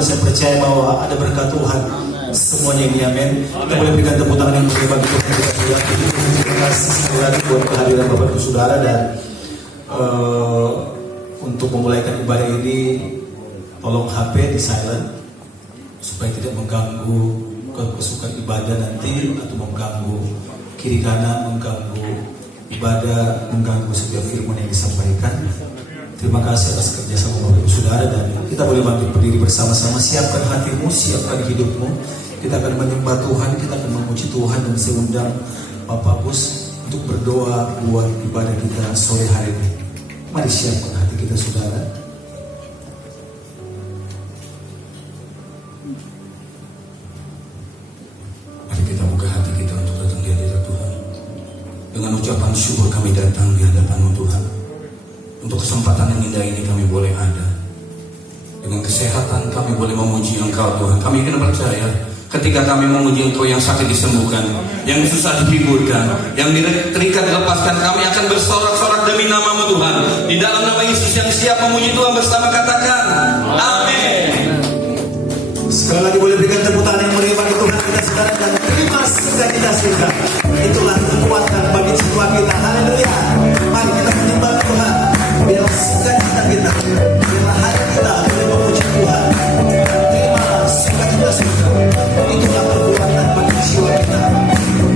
dan saya percaya bahwa ada berkat Tuhan semuanya ini, amin. Kita boleh berikan tepuk tangan yang meriah bagi Tuhan kita semua. Terima kasih sekali lagi buat kehadiran Bapak Ibu Saudara, dan untuk memulaikan ibadah ini tolong HP di silent supaya tidak mengganggu kesukaan ibadah nanti, atau mengganggu kiri kanan, mengganggu ibadah, mengganggu setiap firman yang disampaikan. Terima kasih atas kerjasama Bapak Ibu Saudara, dan kita boleh bangkit berdiri bersama-sama. Siapkan hatimu, siapkan hidupmu. Kita akan menyembah Tuhan, kita akan memuji Tuhan, dan saya undang Bapak Bus untuk berdoa buat ibadah kita sore hari ini. Mari siapkan hati kita, saudara. Mari kita buka hati kita untuk datang di hadirat Tuhan. Dengan ucapan syukur kami datang di hadapan-Mu Tuhan. Untuk kesempatan yang indah ini kami boleh ada. Dengan kesehatan kami boleh memuji Engkau Tuhan. Kami ingin percaya ketika kami memuji Engkau, yang sakit disembuhkan, yang susah dihiburkan, yang terikat dilepaskan. Kami akan bersorak-sorak demi nama-Mu Tuhan. Di dalam nama Yesus yang siap memuji Tuhan bersama, katakan amin. Sekali lagi boleh berikan tepuk tangan yang meriah bagi Tuhan kita sekarang, dan terima sukacita kita. Itulah kekuatan bagi jiwa kita. Haleluya. Mari kita menyembah Tuhan. Biarlah sukacita kita, biarlah hati kita boleh memuji Tuhan. Terima sukacita kita. Itulah kekuatan bagi jiwa kita.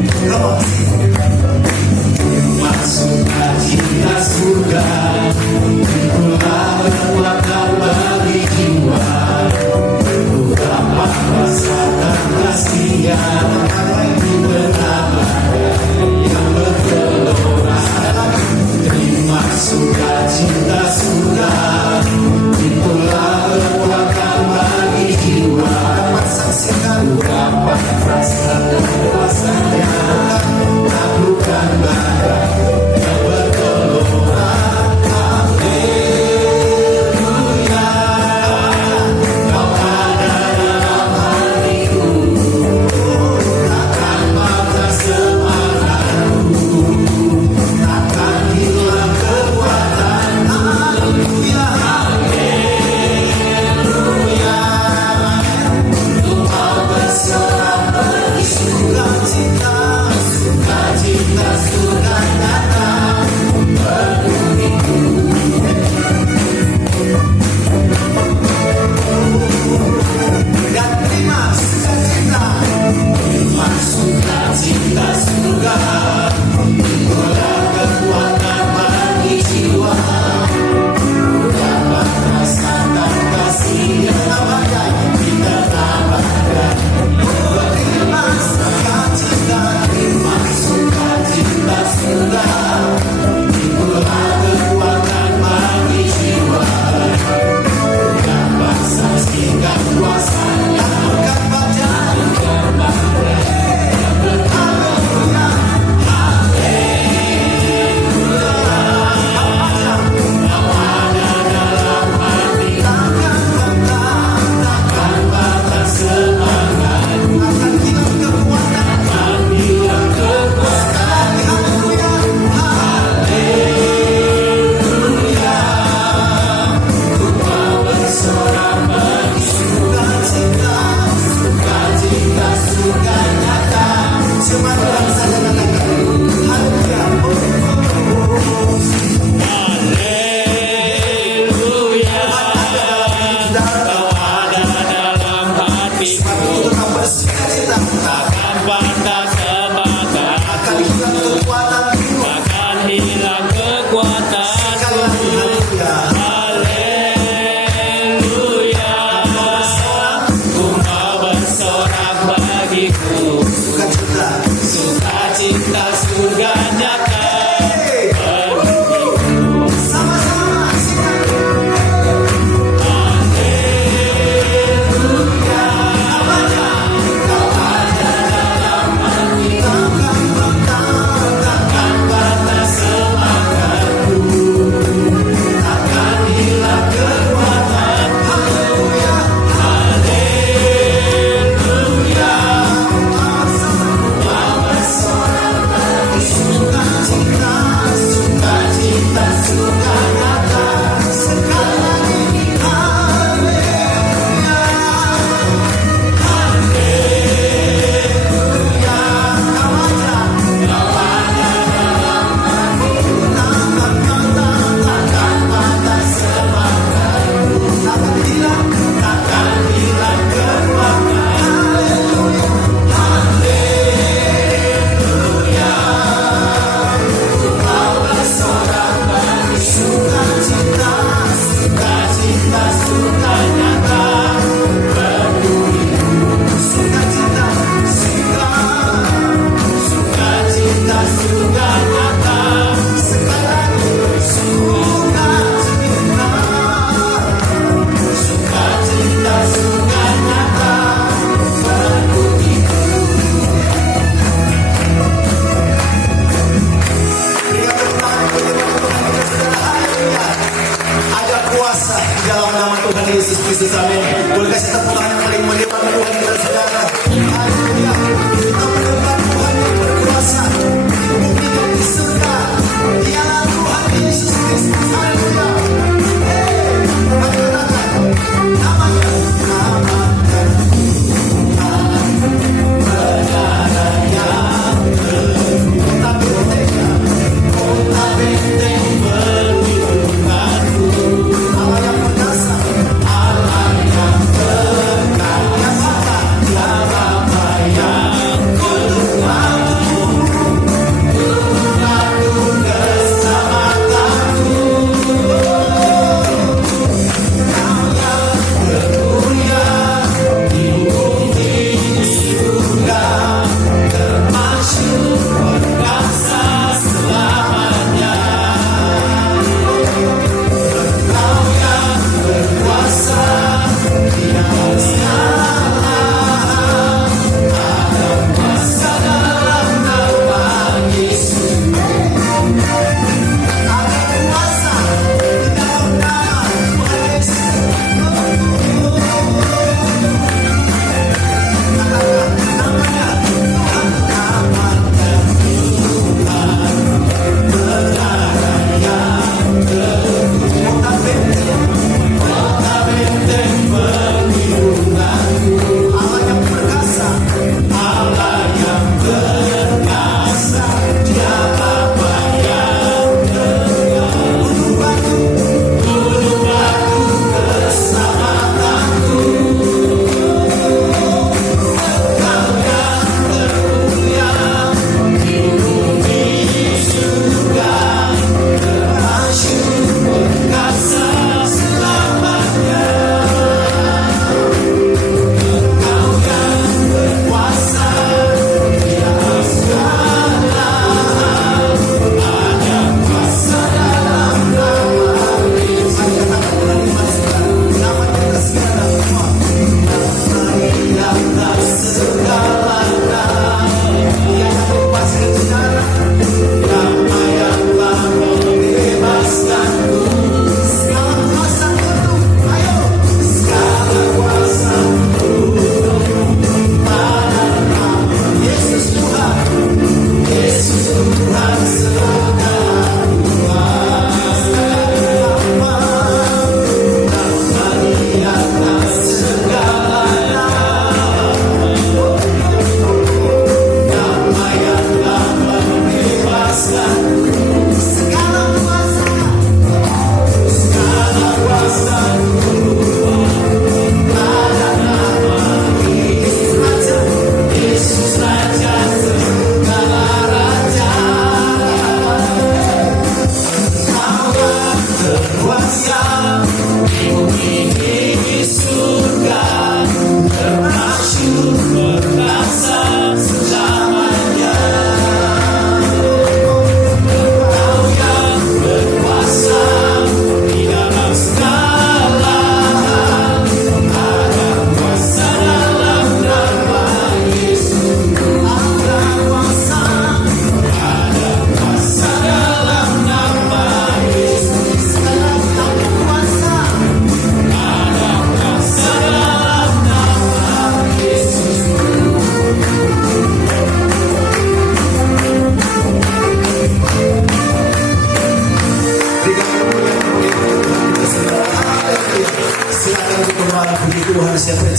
Come on. Masuklah cinta surga, itulah kekuatan bagi jiwa. Dapat rasakan kasihnya bernama yang bergelora. Terima sukacita surga, itulah kekuatan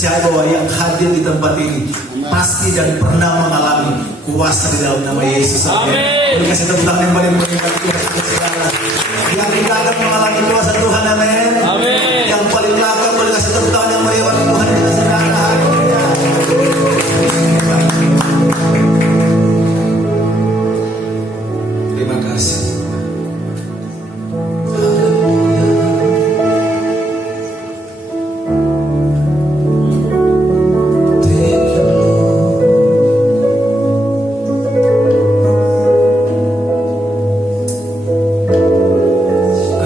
percaya bahwa yang hadir di tempat ini pasti dan pernah mengalami kuasa di dalam nama Yesus. Amin. Boleh kasih tepuk tangan yang paling meriah Tuhan segala. Yang tidak akan mengalami kuasa Tuhan, amin. Amin. Yang paling laka boleh kasih tepuk tangan yang meriah Tuhan segala. Terima kasih.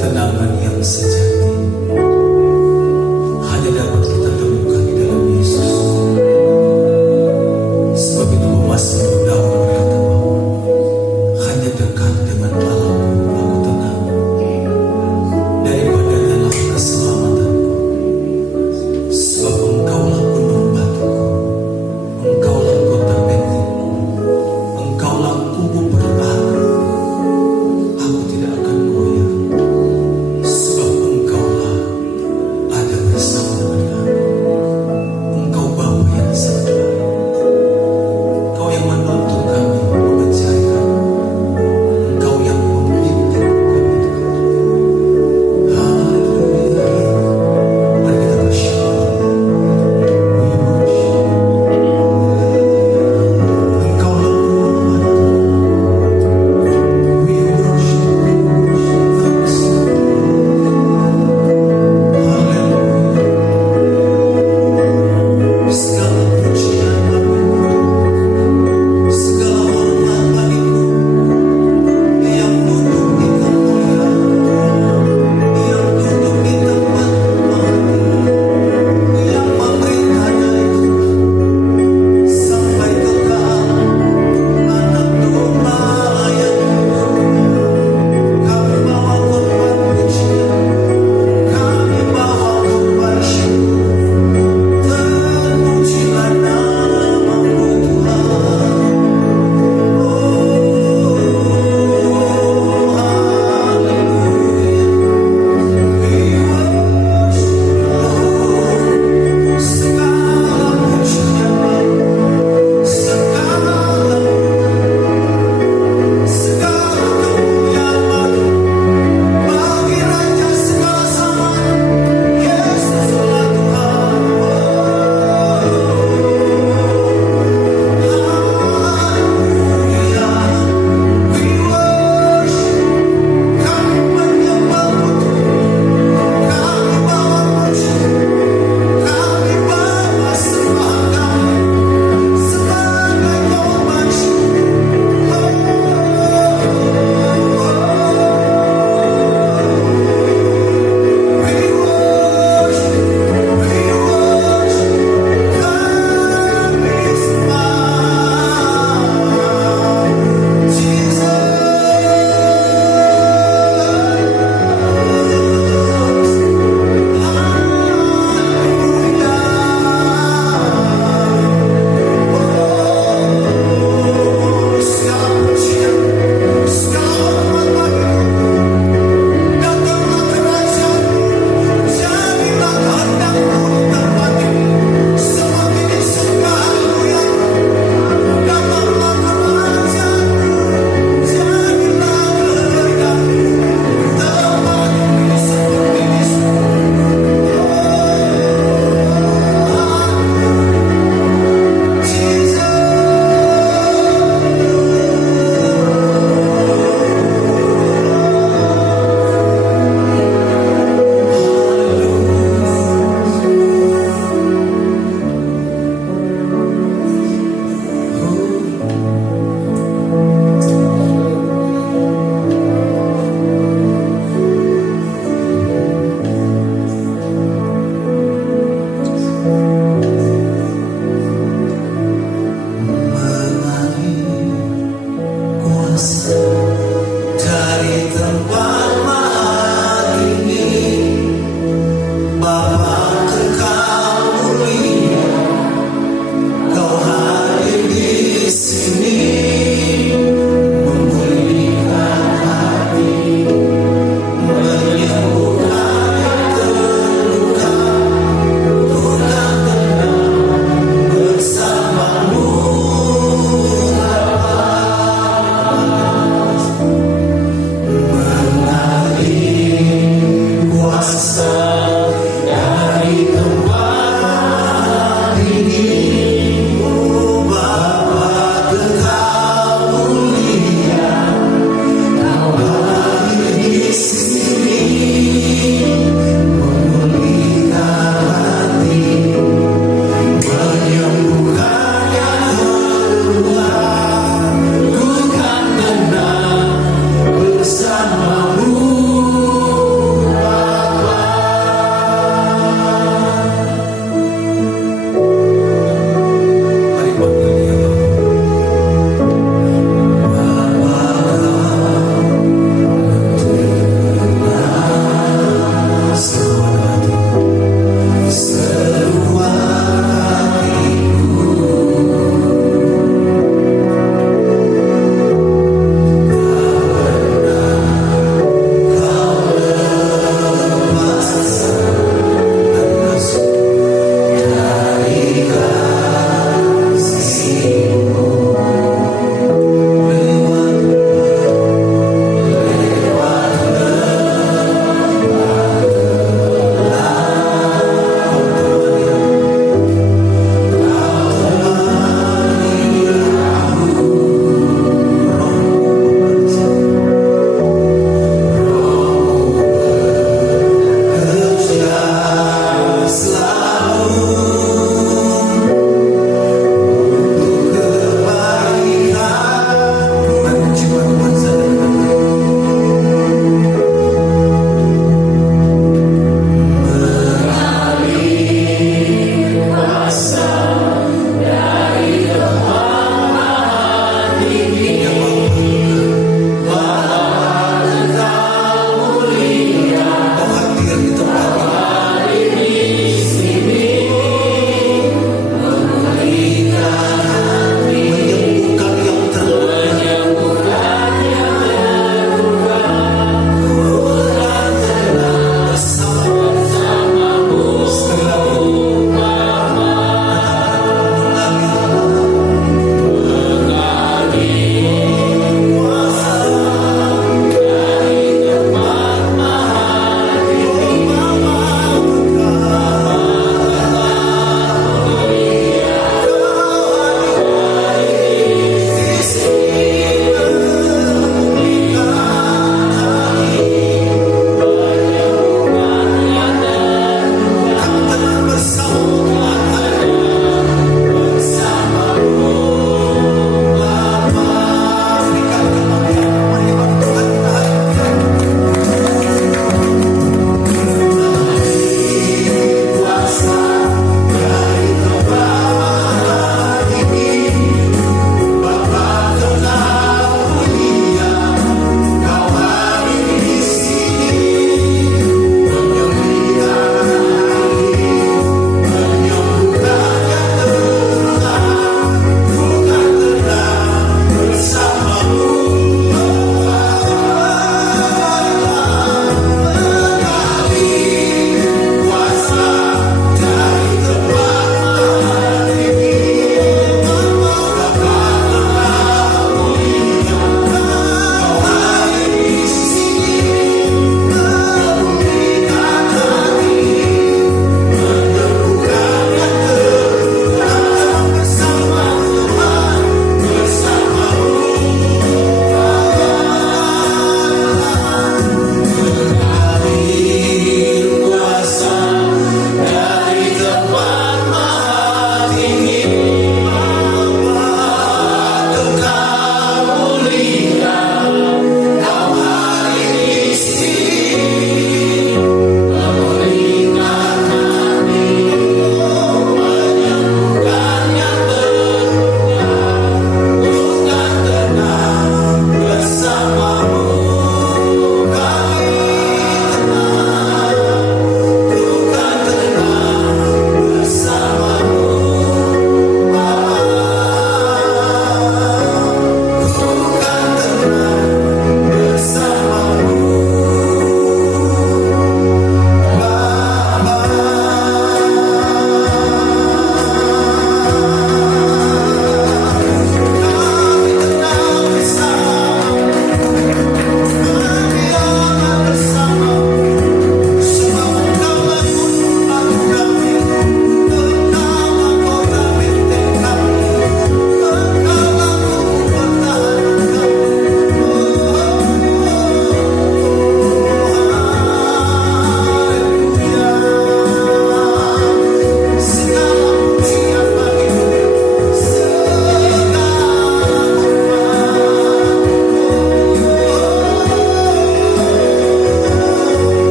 Ketenangan yang sejati hanya dapat kita temukan di dalam Yesus. Sebab itu Mas Daud berkata bahwa hanya dekat dengan Allah aku tenang, daripadanya lah keselamatanku. Sebab Engkaulah gunung batuku, Engkaulah kota bentengku, Engkaulah kubu pertahanan. Aku tidak akan goyah, sebab Engkaulah ada bersama dengan kami. Engkau Bapa yang sangat baik, Engkau yang menuntun kami, mencari kami, Engkau yang membimbing kami. Haleluya. Mari kita bersyukur. Engkaulah we worship Haleluya. Segala pujian bagimu, segala hormat bagimu, yang duduk di kemuliaan, yang duduk di tempat kematian, yang memerintah dari Tuhan sampai kekal. Anak domba yang hidup, kami bawa korban pujian, kami bawa korban syukur. Terpujilah namamu Tuhan.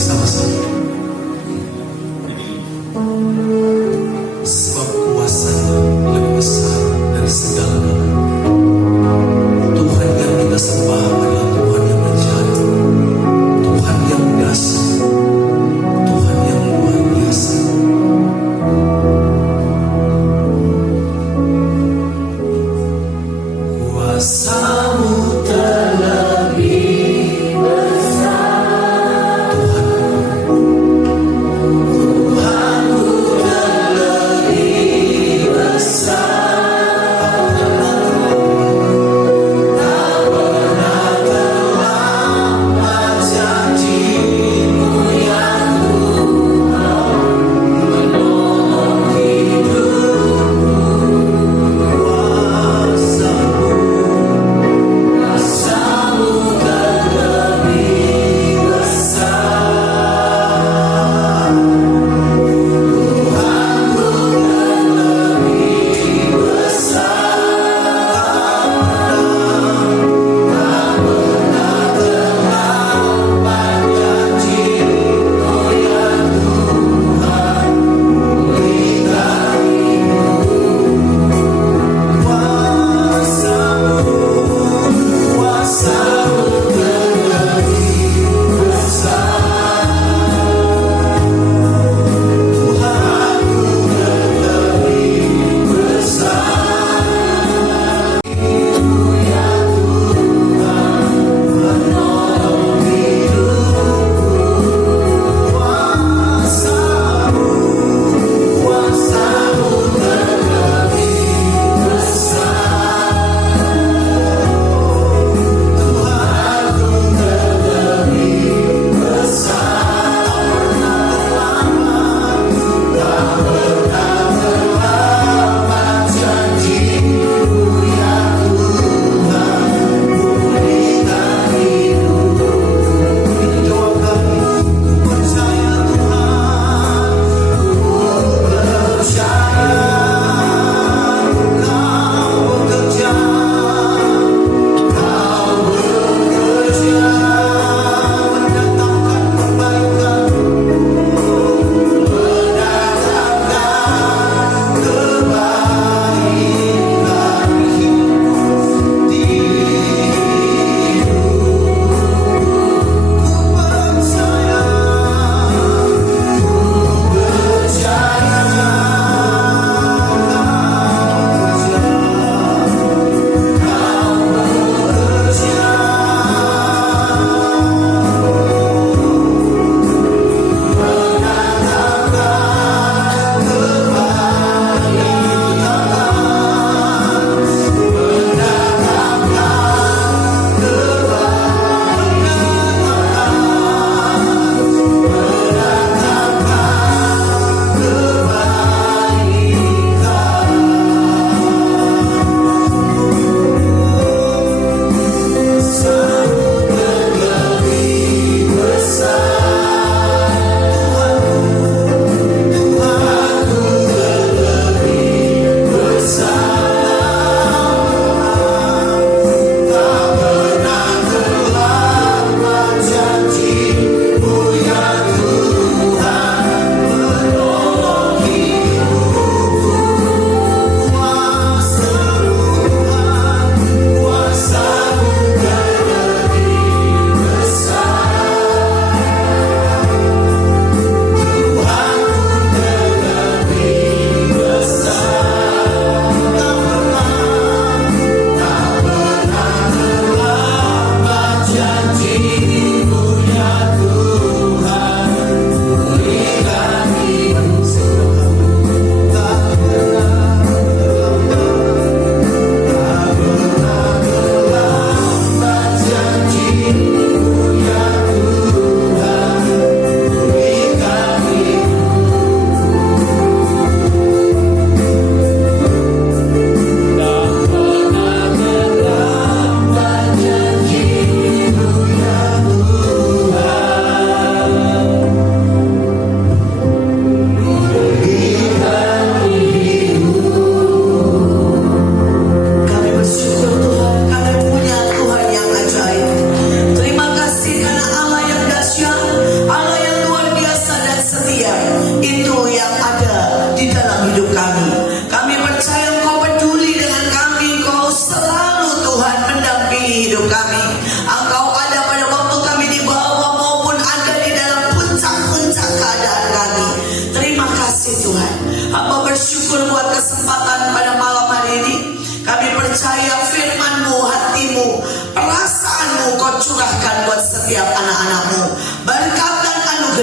bersama-sama. Sebab kuasa-Nya lebih besar dari segala-galanya. Tuhan yang kita sembah adalah Tuhan yang ajaib, Tuhan yang dahsyat, Tuhan yang luar biasa. Kuasa-Mu terlebih besar, Tuhan.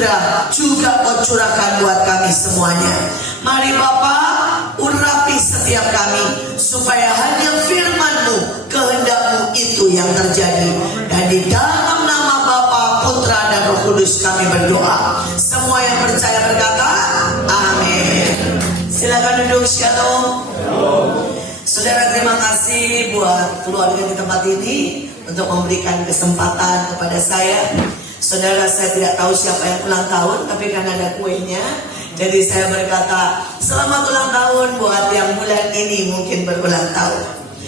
anugerah juga kau curahkan buat kami semuanya. Mari Bapa, urapi setiap kami supaya hanya firman-Mu, kehendak-Mu itu yang terjadi. Dan di dalam nama Bapa, Putra dan Roh Kudus kami berdoa. Semua yang percaya berkata amin. Silakan duduk. Shalom. Saudara, terima kasih buat keluarga di tempat ini untuk memberikan kesempatan kepada saya. Saudara, saya tidak tahu siapa yang ulang tahun, tapi karena ada kuenya, jadi saya berkata selamat ulang tahun buat yang bulan ini mungkin berulang tahun.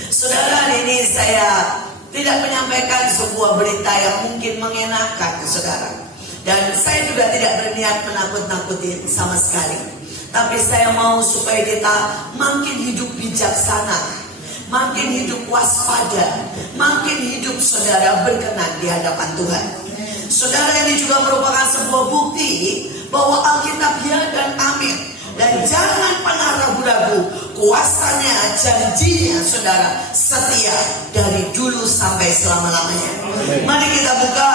Saudara, ini saya tidak menyampaikan sebuah berita yang mungkin mengenakan saudara, dan saya juga tidak berniat menakut-nakuti sama sekali. Tapi saya mau supaya kita makin hidup bijaksana, makin hidup waspada, makin hidup saudara berkenan di hadapan Tuhan. Saudara, ini juga merupakan sebuah bukti bahwa Alkitab ya dan amin. Dan jangan pernah ragu-ragu, kuasanya, janjinya saudara setia dari dulu sampai selama-lamanya. Mari kita buka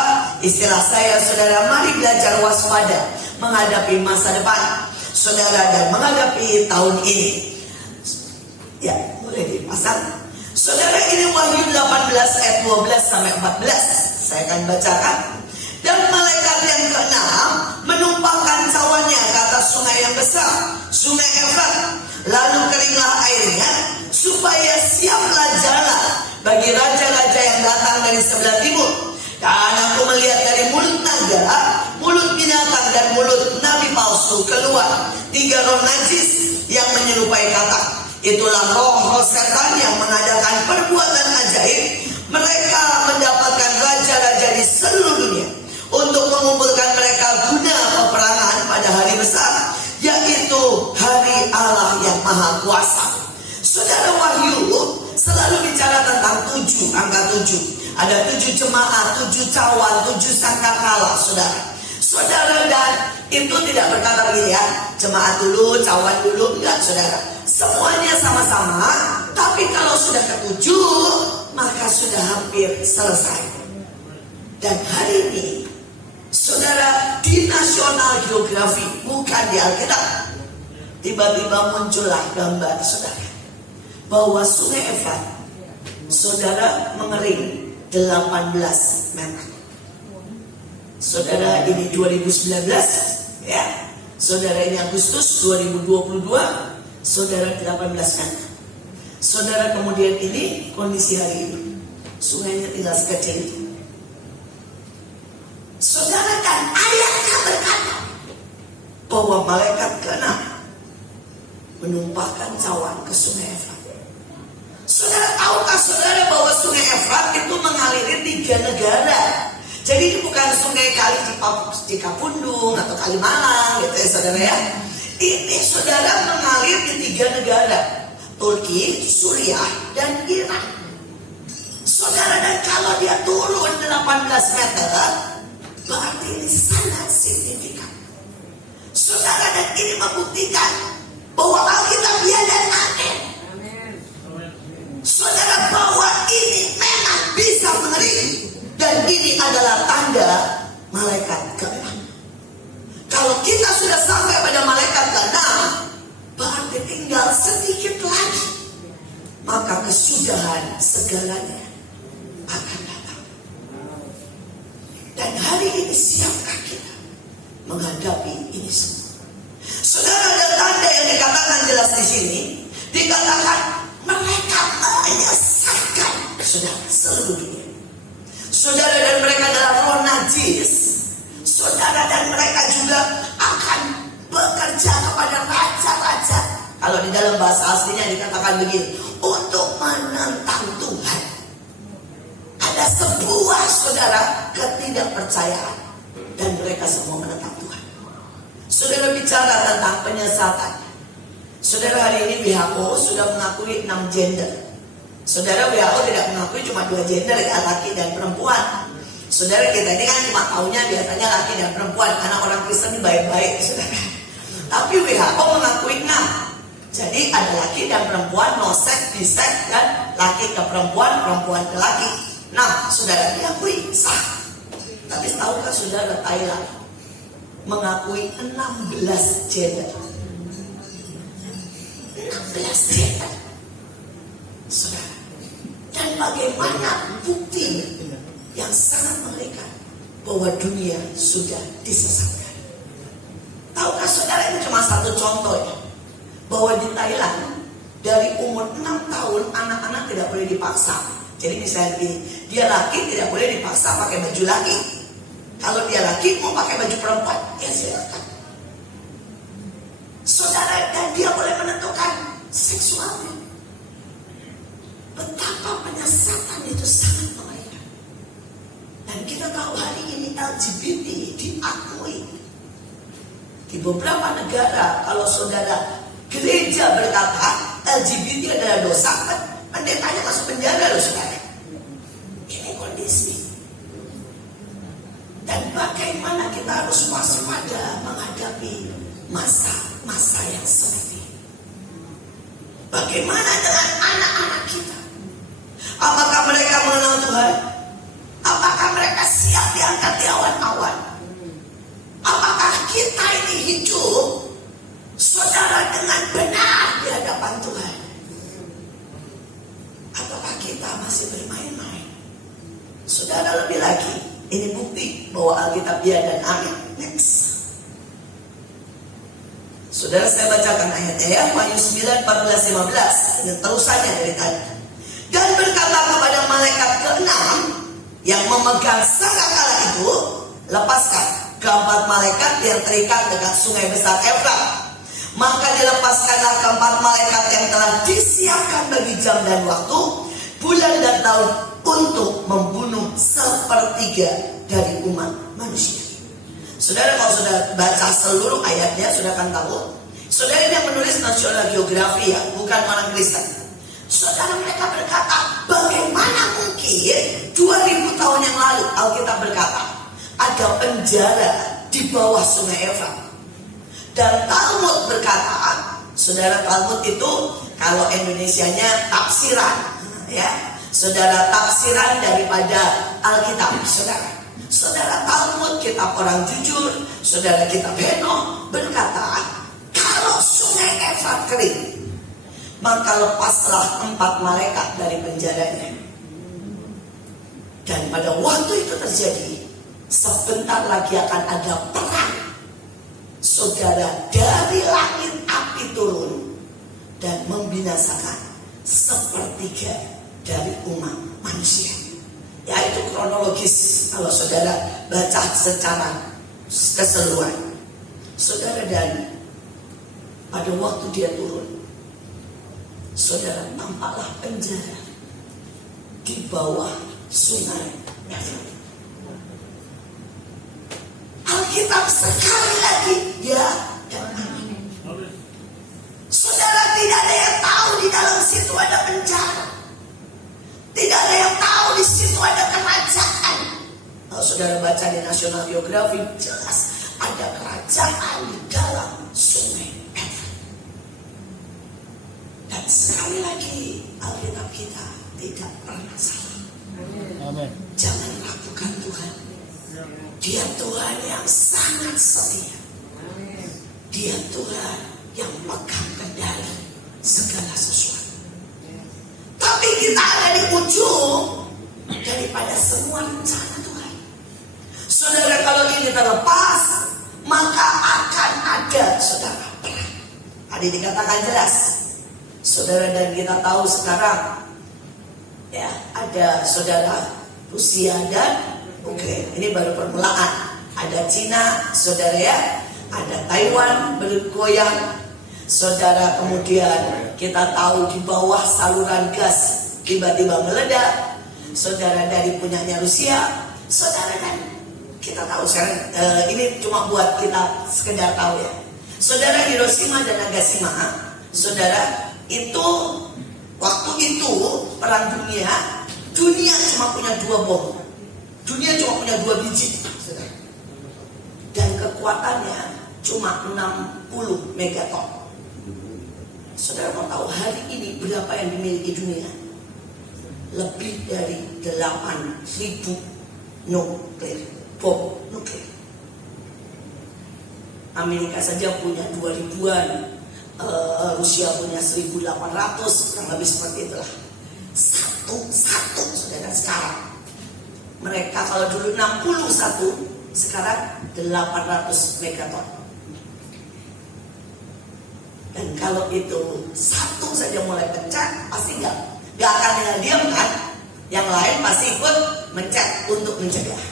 istilah saya saudara, mari belajar waspada menghadapi masa depan saudara dan menghadapi tahun ini. Ya, boleh dipasang. Saudara, ini Wahyu 18 ayat 12 sampai 14. Saya akan bacakan. Dan malaikat yang ke-6 menumpahkan cawannya ke atas sungai yang besar, sungai Efrat. Lalu keringlah airnya, supaya siaplah jalan bagi raja-raja yang datang dari sebelah timur. Dan aku melihat dari mulut naga, mulut binatang dan mulut nabi palsu keluar 3 roh najis yang menyerupai katak. Itulah roh-roh setan yang mengadakan perbuatan ajaib. Mereka mendapatkan raja-raja di seluruh dunia untuk mengumpulkan mereka guna peperangan pada hari besar, yaitu hari Allah yang Maha Kuasa. Saudara, Wahyu selalu bicara tentang 7, angka 7. Ada 7 jemaat, 7 cawan, 7 sangkakala, saudara. Saudara, dan itu tidak berkata begini ya, jemaat dulu, cawan dulu, enggak saudara. Semuanya sama-sama, tapi kalau sudah ke-7, maka sudah hampir selesai. Dan hari ini, saudara, di National Geographic, bukan di Alkitab, tiba-tiba muncullah gambar saudara, bahwa sungai Efrat, saudara, mengering 18 meter. Saudara, ini 2019 ya. Saudara, ini Agustus 2022. Saudara, 18 meter. Saudara, kemudian ini kondisi hari ini. Sungainya tinggal sekecil itu. Saudara, dan ayatnya berkata bahwa malaikat ke-6 menumpahkan cawan ke sungai Efrat. Saudara, tahukah saudara bahwa sungai Efrat itu mengaliri 3 negara? Jadi ini bukan sungai kali di Kapundung atau Kalimalang gitu ya saudara ya. Ini saudara mengalir di 3 negara, Turki, Suriah, dan Irak. Saudara, dan kalau dia turun 18 meter, berarti ini sangat signifikan. Saudara, dan ini membuktikan bahwa Alkitab ya dan amin. Saudara, bahwa ini memang bisa mengering. Dan ini adalah tanda malaikat ke-6. Kalau kita sudah sampai pada malaikat ke-6, berarti tinggal sedikit lagi, maka kesudahan segalanya akan datang. Dan hari ini siapkah kita menghadapi ini semua? Saudara, ada tanda yang dikatakan jelas di sini. Dikatakan mereka menyesatkan saudara seluruh dunia. Saudara, dan mereka adalah roh najis. Saudara, dan mereka juga akan bekerja kepada raja-raja. Kalau di dalam bahasa aslinya dikatakan begini, untuk menentang Tuhan. Ada sebuah saudara ketidakpercayaan, dan mereka semua menentang Tuhan. Saudara, bicara tentang penyesatan. Saudara, hari ini WHO sudah mengakui 6 gender. Saudara, WHO tidak mengakui cuma 2 gender ya, laki dan perempuan. Saudara, kita ini kan cuma taunya biasanya laki dan perempuan, karena orang Kristen ini baik-baik saudara. Tapi WHO mengakui 6. Jadi ada laki dan perempuan, no sex, bisex, dan laki ke perempuan, perempuan ke laki. Nah, saudara, diakui sah. Tapi tahukah saudara, Thailand mengakui 16 gender. 16 gender. Saudara. Dan bagaimana bukti yang sangat mengerikan bahwa dunia sudah disesatkan. Tahukah saudara, ini cuma satu contoh ya, bahwa di Thailand dari umur 6 tahun anak-anak tidak boleh dipaksa. Jadi misalnya begini, dia laki tidak boleh dipaksa pakai baju laki. Kalau dia laki mau pakai baju perempuan, ya silakan. Saudara, dan dia boleh menentukan seksualnya. Betapa penyesatan itu sangat mengerikan. Dan kita tahu hari ini LGBT diakui. Di beberapa negara, kalau saudara gereja berkata LGBT adalah dosa, kan pendetanya masuk penjara loh saudara. Ini kondisi. Dan bagaimana kita harus waspada menghadapi masa-masa yang seperti ini. Bagaimana dengan anak-anak kita? Apakah mereka mengenal Tuhan? Apakah mereka siap diangkat di awan-awan? Apakah kita ini hidup, saudara, dengan benar di hadapan Tuhan? Apakah kita masih bermain-main? Saudara, lebih lagi, ini bukti bahwa Alkitab ya dan amin. Next. Saudara, saya bacakan ayatnya ya, Wahyu 9, 14, 15. Ini terusannya dari tadi. Dan berkata kepada malaikat ke-6 yang memegang sangkakala itu, lepaskan keempat malaikat yang terikat dekat sungai besar Efrat. Maka dilepaskanlah keempat malaikat yang telah disiapkan bagi jam dan waktu, bulan dan tahun, untuk membunuh sepertiga dari umat manusia. Saudara, kalau sudah baca seluruh ayatnya, sudah akan tahu. Saudara, ini yang menulis National Geography ya, bukan orang Kristen. Saudara, mereka berkata, bagaimana mungkin 2000 tahun yang lalu Alkitab berkata ada penjara di bawah sungai Efrat. Dan Talmud berkata, saudara, Talmud itu kalau Indonesianya tafsiran ya, saudara, tafsiran daripada Alkitab. Saudara, Talmud, kitab orang jujur, saudara, kitab Henokh berkata, kalau sungai Efrat kering, maka lepaslah 4 malaikat dari penjaranya. Dan pada waktu itu terjadi, sebentar lagi akan ada perang. Saudara, dari langit api turun dan membinasakan sepertiga dari umat manusia. Ya, itu kronologis kalau saudara baca secara keseluruhan. Saudara, dan pada waktu dia turun, saudara, tampaklah penjara di bawah sungai Efrat. Alkitab sekali lagi ya dan amin. Saudara, tidak ada yang tahu di dalam situ ada penjara. Tidak ada yang tahu di situ ada kerajaan. Kalau saudara baca di National Geography, jelas ada kerajaan di dalam sungai Efrat. Dan sekali lagi Alkitab kita tidak pernah salah. Amin. Jangan ragukan Tuhan. Dia Tuhan yang sangat setia. Dia Tuhan yang pegang kendali segala sesuatu. Tapi kita ada di ujung daripada semua rencana Tuhan. Saudara, kalau ini terlepas, maka akan ada, saudara, perang. Tadi dikatakan jelas. Saudara, dan kita tahu sekarang ya, ada saudara Rusia dan Ukraina. Ini baru permulaan. Ada Cina, saudara ya, ada Taiwan bergoyang. Saudara, kemudian kita tahu di bawah saluran gas tiba-tiba meledak. Saudara, dari punyanya Rusia. Saudara, dan kita tahu sekarang ini cuma buat kita sekedar tahu ya. Saudara, Hiroshima dan Nagasaki, saudara, itu waktu itu perang dunia cuma punya 2 bom. Dunia cuma punya 2 biji, saudara. Dan kekuatannya cuma 60 megaton. Saudara mau tahu hari ini berapa yang dimiliki dunia? Lebih dari 8.000 nuklir, bom nuklir. Amerika saja punya 2000-an, Rusia punya 1800, kurang lebih seperti itulah. Satu saudara sekarang. Mereka kalau dulu 61, sekarang 800 megaton. Dan kalau itu satu saja mulai pencet, pasti nggak akan tinggal diam kan? Yang lain pasti ikut mencet untuk mencegah.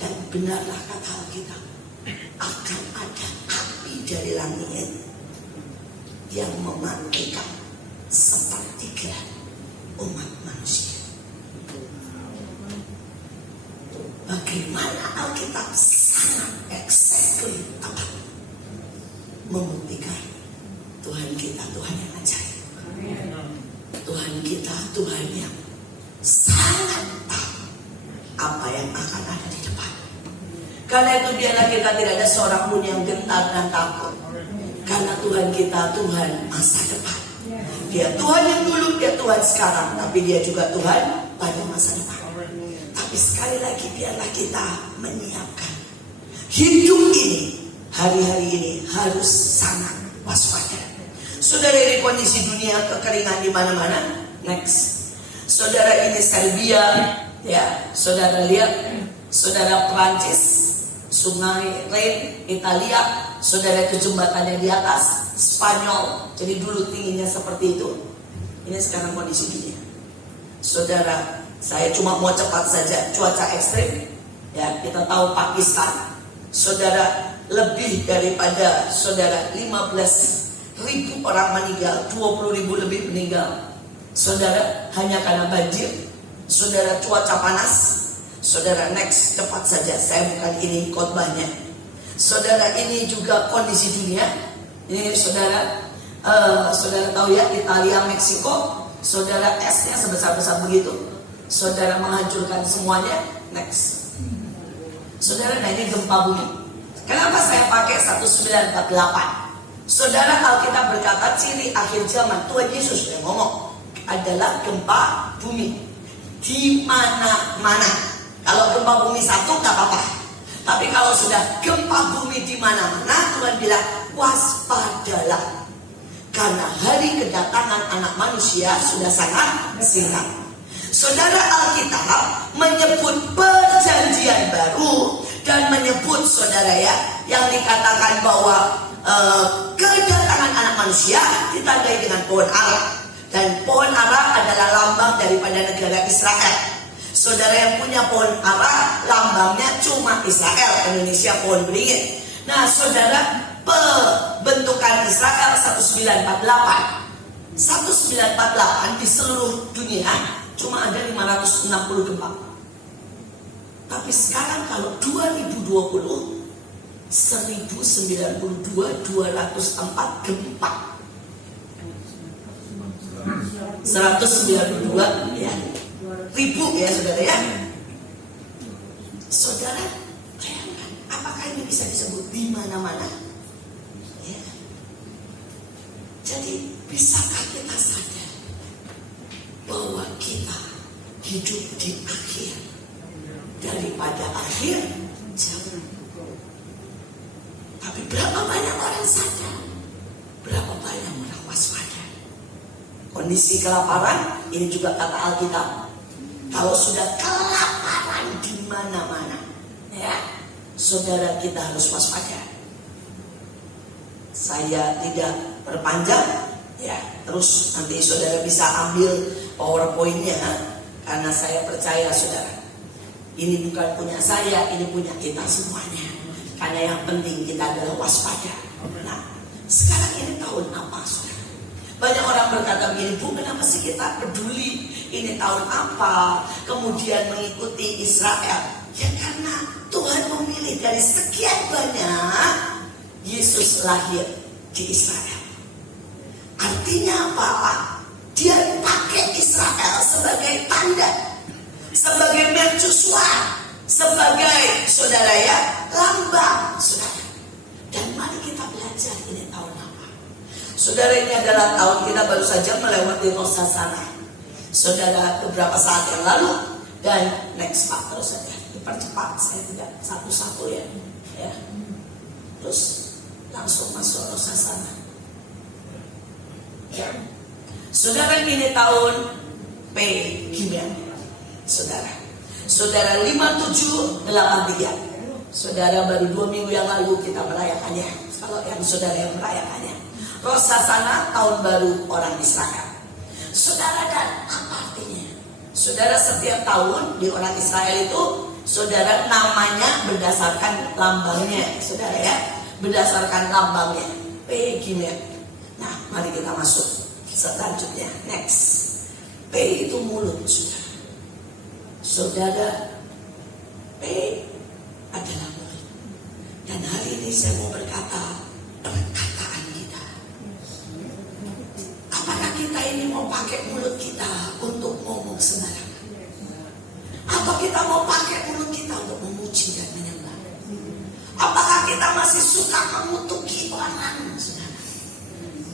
Dan benarlah kata Alkitab, akan ada api dari langit yang mematikan sepertiga umat manusia. Bagaimana Alkitab sangat exactly tepat membuktikan Tuhan kita Tuhan yang ajaib. Tuhan kita Tuhan yang sangat tahu apa yang akan ada di depan. Karena itu biarlah kita tidak ada seorang pun yang gentar dan takut. Karena Tuhan kita Tuhan masa depan. Dia Tuhan yang dulu, dia Tuhan sekarang, tapi dia juga Tuhan pada masa depan. Tapi sekali lagi biarlah kita menyiapkan hidup ini, hari-hari ini harus sangat waspada. Saudara, ini kondisi dunia kekeringan di mana-mana. Next, saudara, ini Serbia, ya, saudara lihat, saudara Prancis, Sungai Rhine, Italia, saudara kejembatannya di atas, Spanyol. Jadi dulu tingginya seperti itu. Ini sekarang kondisi dunia. Saudara, saya cuma mau cepat saja, cuaca ekstrim. Ya, kita tahu Pakistan, saudara, lebih daripada saudara 15.000 orang meninggal, 20.000 lebih meninggal. Saudara, hanya karena banjir. Saudara, cuaca panas. Saudara, next, cepat saja, saya bukan ini khotbahnya. Saudara, ini juga kondisi dunia. Ini saudara, saudara tahu ya, Italia, Meksiko, saudara, esnya sebesar-besar begitu. Saudara menghancurkan semuanya. Next, saudara, nah ini gempa bumi. Kenapa saya pakai 1948? Saudara, Alkitab berkata ciri akhir zaman, Tuhan Yesus yang ngomong, adalah gempa bumi di mana-mana. Kalau gempa bumi satu nggak apa-apa, tapi kalau sudah gempa bumi di mana-mana, Tuhan bilang waspadalah, karena hari kedatangan Anak Manusia sudah sangat singkat. Saudara, Alkitab menyebut perjanjian baru dan menyebut saudara ya, yang dikatakan bahwa kedatangan Anak Manusia ditandai dengan pohon ara. Dan pohon ara adalah lambang daripada negara Israel. Saudara, yang punya pohon ara, lambangnya cuma Israel. Indonesia pohon beringin. Nah saudara, pembentukan Israel 1948. 1948 di seluruh dunia cuma ada 560 gempa. Tapi sekarang kalau 2020, 1092, 204 gempa. 192 ya, ribu ya saudara ya. Saudara, bayangkan, apakah ini bisa disebut di mana-mana? Ya. Jadi bisakah kita sadar bahwa kita hidup di akhir daripada akhir zaman? Tapi berapa banyak orang sadar? Berapa banyak orang waspada? Kondisi kelaparan, ini juga kata Alkitab. Kalau sudah kelaparan di mana-mana, ya, saudara, kita harus waspada. Saya tidak berpanjang, ya, terus nanti saudara bisa ambil PowerPoint-nya, karena saya percaya saudara, ini bukan punya saya, ini punya kita semuanya. Karena yang penting kita adalah waspada. Nah, sekarang ini tahun apa saudara? Banyak orang berkata begini, Bu, kenapa sih kita peduli ini tahun apa, kemudian mengikuti Israel? Ya karena Tuhan memilih dari sekian banyak, Yesus lahir di Israel. Artinya apa? Dia pakai Israel sebagai tanda, sebagai mercusuar, sebagai saudara ya, lambang saudara. Dan mari kita belajar ini tahun apa. Saudara, ini adalah tahun kita baru saja melewati Rosh Hashanah. Saudara, beberapa saat yang lalu. Dan next Pak, terus saja dipercepat, saya tidak satu-satu ya. terus langsung masuk Rosasana. Ya. Saudara, ini tahun P Gimian. Saudara 5783. Saudara, baru 2 minggu yang lalu kita merayakannya. Kalau yang saudara yang merayakannya, Rosasana, tahun baru orang Israel. Saudara, dan apa artinya? Saudara, setiap tahun di orang Israel itu, saudara, namanya berdasarkan lambangnya. Saudara ya, berdasarkan lambangnya. P Gimian. Nah, mari kita masuk selanjutnya. Next. P itu mulut, saudara. Saudara, P adalah mulut. Dan hari ini saya mau berkata perkataan kita. Apakah kita ini mau pakai mulut kita untuk ngomong sembarangan? Atau kita mau pakai mulut kita untuk memuji dan menyembah? Apakah kita masih suka mengutuki orang, saudara?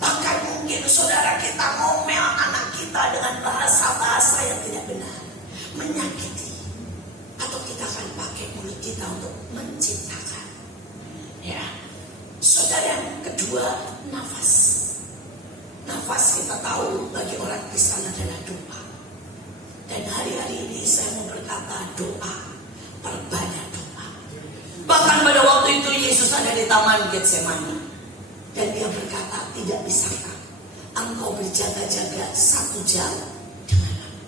Bahkan mungkin saudara kita ngomel anak kita dengan bahasa-bahasa yang tidak benar, menyakiti. Atau kita akan pakai mulut kita untuk menciptakan. Ya, saudara, yang kedua, nafas. Nafas kita tahu bagi orang Kristen adalah doa. Dan hari-hari ini saya mau berkata doa, perbanyak doa. Bahkan pada waktu itu Yesus ada di Taman Getsemani, dan dia berkata, tidak bisakah engkau berjaga-jaga 1 jam dengan aku?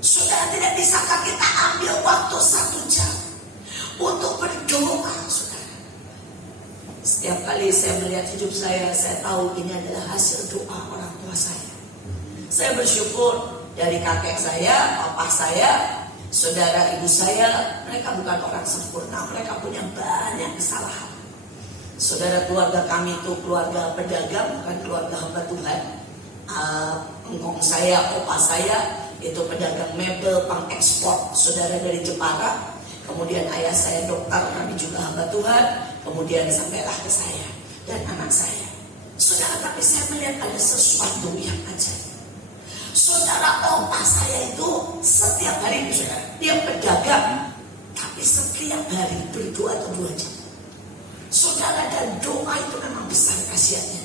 Saudara, tidak bisakah kita ambil waktu 1 jam untuk berdoa, saudara? Setiap kali saya melihat hidup saya tahu ini adalah hasil doa orang tua saya. Saya bersyukur dari kakek saya, papa saya, saudara ibu saya, mereka bukan orang sempurna, mereka punya banyak kesalahan. Saudara, keluarga kami itu keluarga pedagang, bukan keluarga hamba Tuhan. Engkong saya, opa saya itu pedagang mebel, pengekspor, saudara, dari Jepara. Kemudian ayah saya dokter, kami juga hamba Tuhan. Kemudian sampailah ke saya dan anak saya. Saudara, tapi saya melihat ada sesuatu yang ajaib. Saudara, opa saya itu setiap hari, saudara, dia pedagang, tapi setiap hari berdoa atau 2 jam. Saudara, dan doa itu memang besar khasiatnya.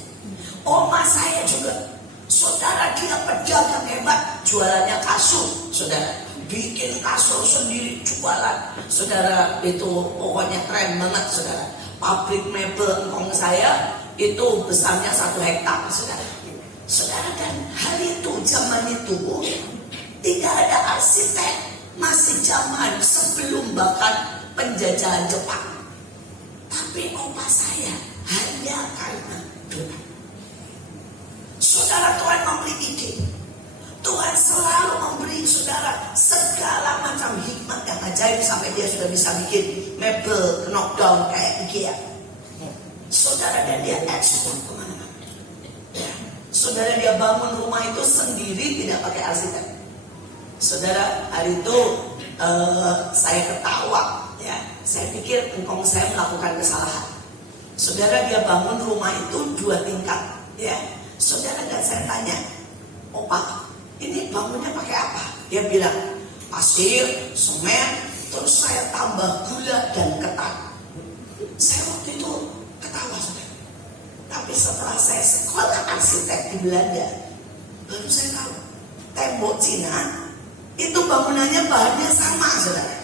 Oma saya juga, saudara, dia pedagang hebat, jualannya kasur, saudara, bikin kasur sendiri jualan, saudara, itu pokoknya keren banget, saudara. Pabrik mebel engkong saya itu besarnya 1 hektar, saudara. Saudara, dan hari itu, zaman itu tidak ada arsitek, masih zaman sebelum bahkan penjajahan Jepang. Tapi opa saya hanya karena doa. Saudara, Tuhan memberi ide. Tuhan selalu memberi saudara segala macam hikmat yang ajaib sampai dia sudah bisa bikin mebel knockdown kayak IKEA. Saudara, dan dia ekspor kemana-mana. Ya. Saudara, dia bangun rumah itu sendiri, tidak pakai arsitek. Saudara, hari itu saya ketawa. Ya, saya pikir engkong saya melakukan kesalahan. Saudara, dia bangun rumah itu 2 tingkat. Ya, saudara, dan saya tanya, opa, ini bangunnya pakai apa? Dia bilang, pasir, semen, terus saya tambah gula dan ketan. Saya waktu itu ketawa, saudara. Tapi setelah saya sekolah arsitek di Belanda, baru saya tahu tembok Cina itu bangunannya bahannya sama, saudara.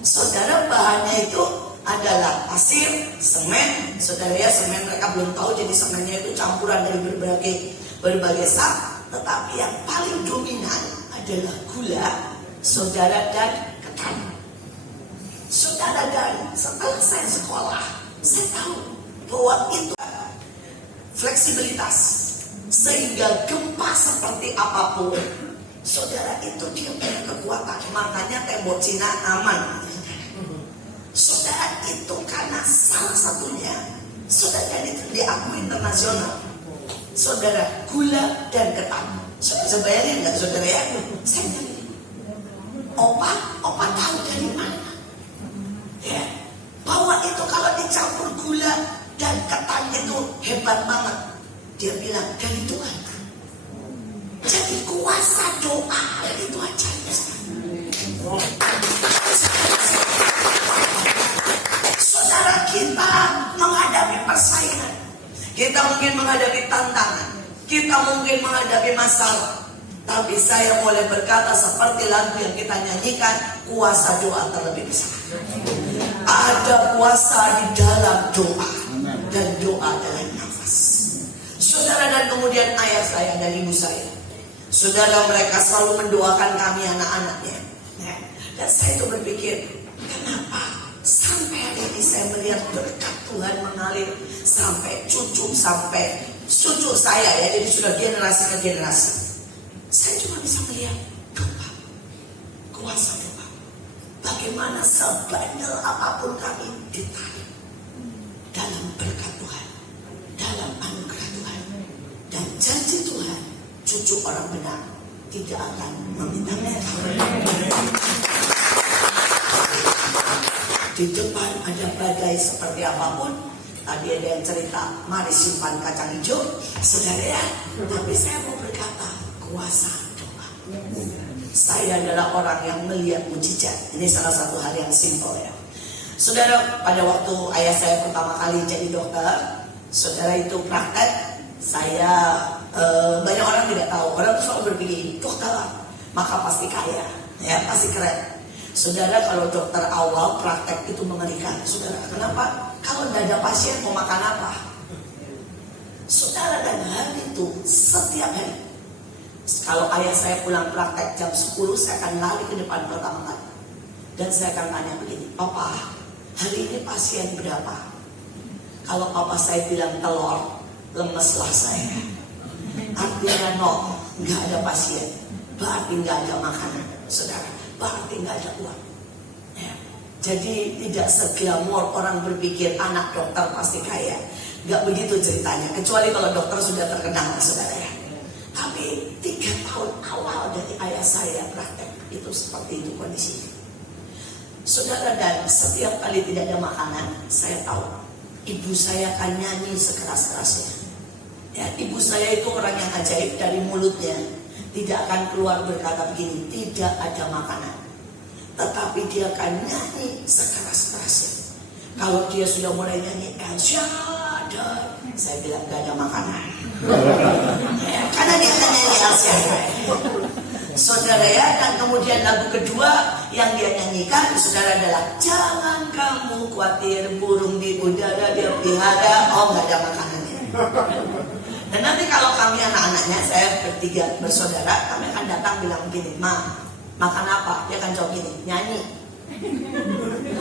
Saudara, bahannya itu adalah pasir, semen. Saudara ya, semen mereka belum tahu, jadi semennya itu campuran dari berbagai zat. Tetapi yang paling dominan adalah gula, saudara, dan ketan. Saudara, dan setelah saya sekolah, saya tahu bahwa itu fleksibilitas, sehingga gempa seperti apapun, saudara, itu dia punya kekuatan. Makanya tembok Cina aman. Saudara, itu karena salah satunya, saudara, dan itu diakui internasional. Saudara, gula dan ketan. Saudara bayangin nggak, saudara ya? Saya nanya, opa tahu dari mana? Ya, bahwa itu kalau dicampur gula dan ketan itu hebat banget. Dia bilang dari Tuhan. Jadi kuasa doa itu ajaib. Saudara, kita menghadapi Kita mungkin menghadapi tantangan, kita mungkin menghadapi masalah. Tapi saya boleh berkata seperti lagu yang kita nyanyikan, kuasa doa terlebih besar. Ada kuasa di dalam doa, dan doa adalah nafas. Saudara, dan kemudian ayah saya dan ibu saya, saudara, mereka selalu mendoakan kami anak-anaknya. Dan saya itu berpikir, kenapa sampai hari ini saya melihat berkat Tuhan mengalir sampai cucu saya ya, jadi sudah generasi ke generasi. Saya cuma bisa melihat doa, kuasa doa. Bagaimana sebanyak apapun kami ditarik dalam berkat Tuhan, dalam anugerah Tuhan, dan janji Tuhan, cucu orang benar tidak akan meminta mereka. Di depan ada badai seperti apapun. Tadi ada yang cerita, mari simpan kacang hijau, saudara ya. Tapi saya mau berkata, kuasa doa. Saya adalah orang yang melihat mujizat. Ini salah satu hal yang simpel ya. Saudara, pada waktu ayah saya pertama kali jadi dokter, saudara itu praktek, saya banyak orang tidak tahu. Orang tuh selalu berpikir, dokter maka pasti kaya, ya pasti keren. Saudara, kalau dokter awal praktek itu mengerikan. Saudara, kenapa? Kalau tidak ada pasien mau makan apa? Saudara, dan hal itu setiap hari. Kalau ayah saya pulang praktek jam 10, saya akan lari ke depan pertama kali. Dan saya akan tanya begini, Papa, hari ini pasien berapa? Kalau papa saya bilang telur, lemeslah saya. Artinya nol, nggak ada pasien, berarti nggak ada makanan, saudara. Berarti nggak ada uang. Ya. Jadi tidak seglamor orang berpikir anak dokter pasti kaya. Nggak begitu ceritanya. Kecuali kalau dokter sudah terkenal, saudara ya. Tapi 3 tahun awal dari ayah saya praktek itu seperti itu kondisinya. Saudara, dan setiap kali tidak ada makanan, saya tahu ibu saya akan nyanyi sekeras-kerasnya. Ya, ibu saya itu orang yang ajaib, dari mulutnya tidak akan keluar berkata begini, tidak ada makanan. Tetapi dia akan nyanyi sekeras-kerasnya. Kalau dia sudah mulai nyanyi El Shaddai, saya bilang gak ada makanan. Ya, karena dia akan nyanyi El Shaddai. Saudara ya, dan kemudian lagu kedua yang dia nyanyikan, saudara, adalah jangan kamu khawatir, burung di udara dia pelihara, oh gak ada makanannya. Dan nanti kalau kami anak-anaknya, saya bertiga bersaudara, kami akan datang bilang begini, Ma, makan apa? Dia akan jawab gini, nyanyi.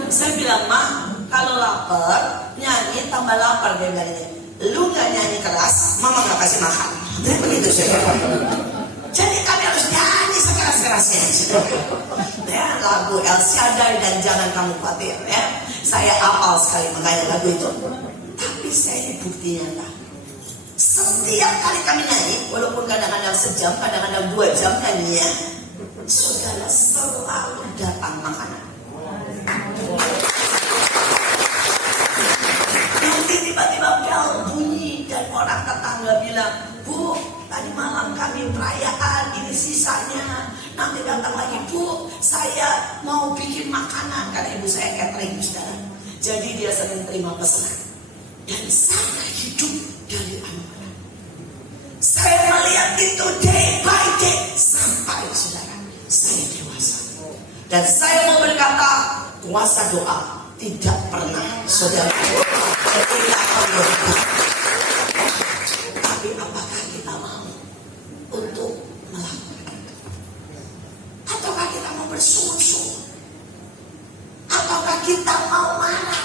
Saya bilang, Ma, kalau lapar, nyanyi tambah lapar. Dia bilang ini, lu gak nyanyi keras, Mama gak kasih makan. Jadi begitu saya. Jadi kami harus nyanyi sekeras-kerasnya. Ya, lagu El Shaddai dan jangan kamu khawatir. Ya, saya hafal sekali makanya lagu itu. Tapi saya buktinya lah. Setiap kali kami nyanyi, walaupun kadang-kadang sejam, kadang-kadang 2 jam nyanyinya, saudara, selalu datang makanan. Nanti tiba-tiba bel bunyi dan orang tetangga bilang, Bu, tadi malam kami perayaan, ini sisanya. Nanti datang lagi, Bu, saya mau bikin makanan. Karena ibu saya catering, saudara. Jadi dia sering terima pesanan. Dan saya hidup dari anugerah. Saya melihat itu day by day sampai, saudara, saya dewasa. Dan saya mau berkata, kuasa doa tidak pernah, saudara, tidak pernah. Tapi apakah kita mau untuk melakukan? Ataukah kita mau bersungut-sungut? Ataukah kita mau marah?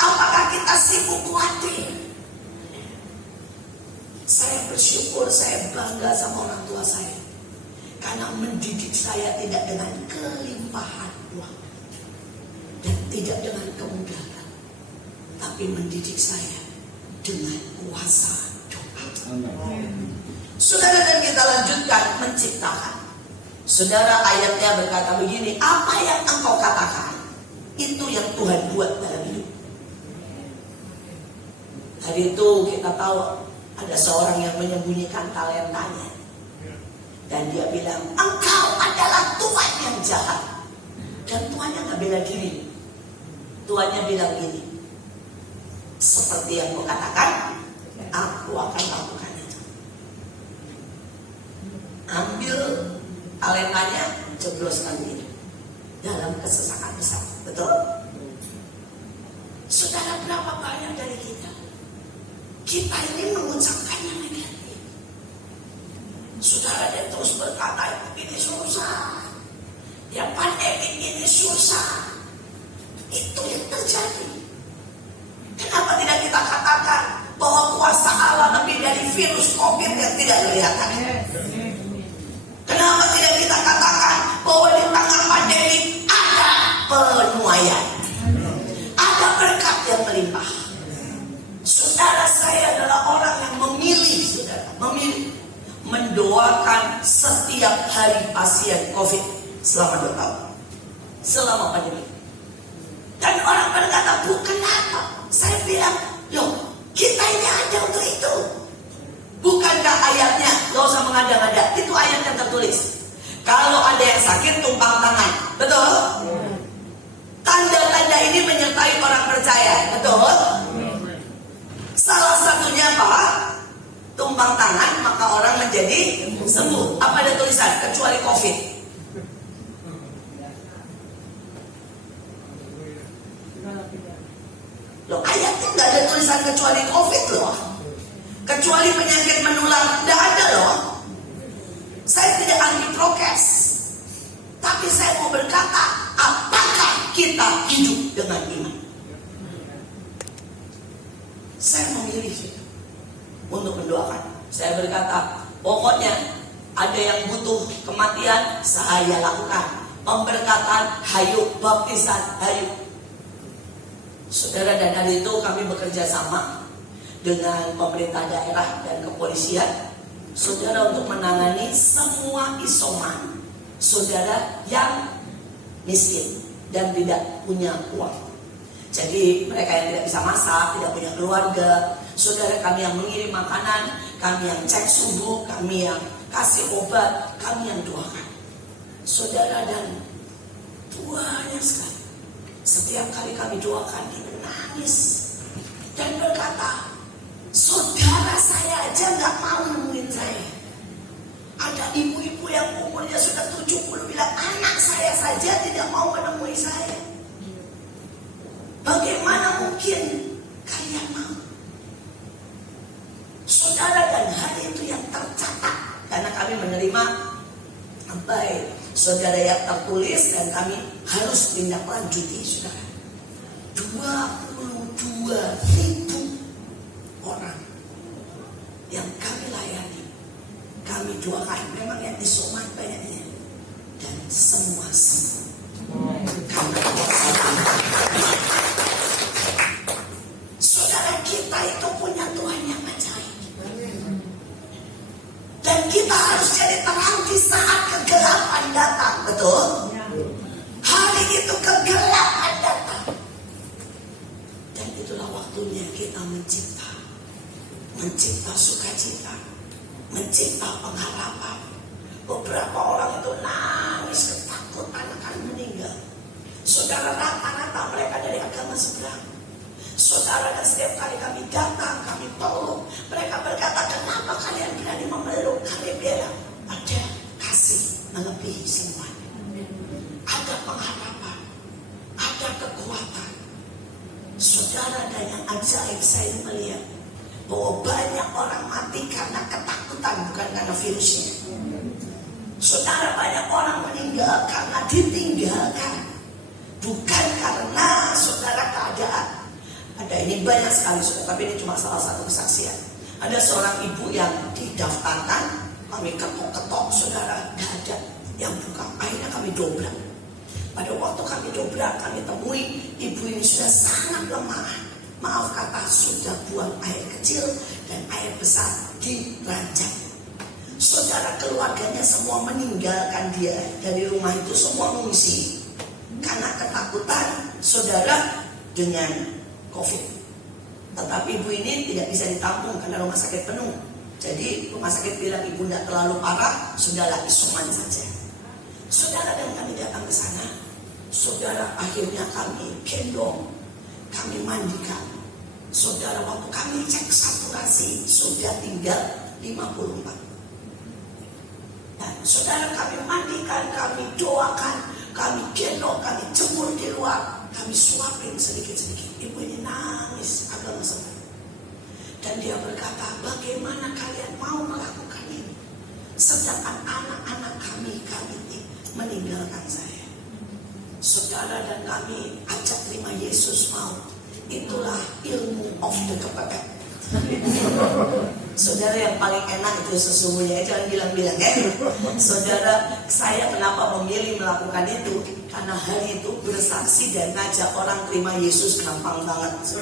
Apakah kita sibuk khawatir? Saya bersyukur, saya bangga sama orang tua saya, karena mendidik saya tidak dengan kelimpahan uang dan tidak dengan kemudahan, tapi mendidik saya dengan kuasa doa. Saudara, dan kita lanjutkan menciptakan. Saudara, ayatnya berkata begini, apa yang engkau katakan, itu yang Tuhan buat dalam hidup. Hari itu kita tahu ada seorang yang menyembunyikan talentanya. Dan dia bilang, engkau adalah Tuhan yang jahat. Dan Tuhannya gak bela diri. Tuhannya bilang gini, seperti yang kau katakan, aku akan lakukan itu. Ambil talentanya, jebloskan diri dalam kesesakan besar. Betul? Saudara, berapa banyak dari kita ini mengucapkan yang negatif. Saudara, dia terus berkata ini susah, ya pandemi ini susah. Itu yang terjadi. Kenapa tidak kita katakan bahwa kuasa Allah lebih dari virus COVID yang tidak kelihatan? Kenapa tidak kita katakan bahwa di tengah pandemi ada penuaian, ada berkat yang melimpah? Saudara, saya adalah orang yang memilih mendoakan setiap hari pasien COVID selama 2 tahun, selama pandemi. Dan orang berkata, Bu, kenapa? Saya bilang, loh, kita ini ada untuk itu. Bukankah ayatnya? Gak usah mengada-ngada. Itu ayat yang tertulis. Kalau ada yang sakit, tumpang tangan. Betul? Tanda-tanda ini menyertai orang percaya. Betul? Salah satunya apa? Tumpang tangan, maka orang menjadi sembuh. Apa ada tulisan? Kecuali COVID. Loh, ayatnya nggak ada tulisan kecuali COVID loh. Kecuali penyakit menular, nggak ada loh. Saya tidak anti prokes, tapi saya mau berkata, apakah kita hidup dengan iman? Saya memilih untuk mendoakan. Saya berkata, pokoknya ada yang butuh kematian, saya lakukan. Pemberkatan, hayu. Baptisan, hayu. Saudara, dan hari itu kami bekerja sama dengan pemerintah daerah dan kepolisian, saudara, untuk menangani semua isoman saudara yang miskin dan tidak punya uang. Jadi mereka yang tidak bisa masak, tidak punya keluarga, saudara, kami yang mengirim makanan, kami yang cek suhu, kami yang kasih obat, kami yang doakan. Saudara, dan banyak sekali. Setiap kali kami doakan, dia menangis dan berkata, saudara, saya aja nggak mau nemuin saya. Ada ibu-ibu yang umurnya sudah 70 bilang, anak saya saja tidak mau menemui saya. Bagaimana mungkin kalian mau? Saudara, dan hari itu yang tercatat, karena kami menerima baik saudara yang tertulis, dan kami harus tindak lanjuti, saudara. 22.000 orang yang kami layani, kami doakan. Memang yang isoman banyaknya, dan semua sembuh karena kuasa Allah. Saudara, kita itu punya Tuhan yang ajaib, dan kita harus jadi terang di saat kegelapan datang. Betul? Hari itu kegelapan datang, dan itulah waktunya kita mencipta sukacita, mencipta pengharapan. Beberapa orang itu nangis ketakutan akan meninggal. Saudara, rata-rata mereka dari agama seberang. Saudara, dan setiap kali kami datang, kami tolong, mereka berkata, kenapa kalian berani memeluk? Kami bilang, ada kasih melebihi semuanya. Ada pengharapan, ada kekuatan. Saudara, dan yang ajaib, saya melihat bahwa banyak orang mati karena ketakutan, bukan karena virusnya. Saudara, banyak orang meninggal karena ditinggalkan, bukan karena saudara keadaan. Ada ini banyak sekali, saudara, tapi ini cuma salah satu kesaksian. Ada seorang ibu yang didaftarkan, kami ketok-ketok, saudara, gak ada yang buka. Akhirnya kami dobrak. Pada waktu kami dobrak, kami temui ibu ini sudah sangat lemah. Maaf kata, sudah buang air kecil dan air besar di ranjang. Saudara, keluarganya semua meninggalkan dia dari rumah itu, semua mengungsi karena ketakutan, saudara, dengan COVID. Tetapi ibu ini tidak bisa ditampung karena rumah sakit penuh. Jadi rumah sakit bilang ibu tidak terlalu parah, sudahlah isoman saja. Saudara, dan kami datang ke sana. Saudara, akhirnya kami gendong, kami mandikan. Saudara, waktu kami cek saturasi sudah tinggal 54. Dan saudara, kami mandikan, kami doakan, kami gendong, kami jemur di luar, kami suapin sedikit-sedikit. Ibu ini nangis agak mesra. Dan dia berkata, bagaimana kalian mau melakukan ini? Sedangkan anak-anak kami ini meninggalkan saya. Saudara, dan kami ajak terima Yesus mau. Itulah ilmu of the kepepet. Saudara, yang paling enak itu sesungguhnya, jangan bilang-bilang ya. Saudara, saya kenapa memilih melakukan itu? Karena hal itu bersaksi dan ngajak orang terima Yesus gampang banget.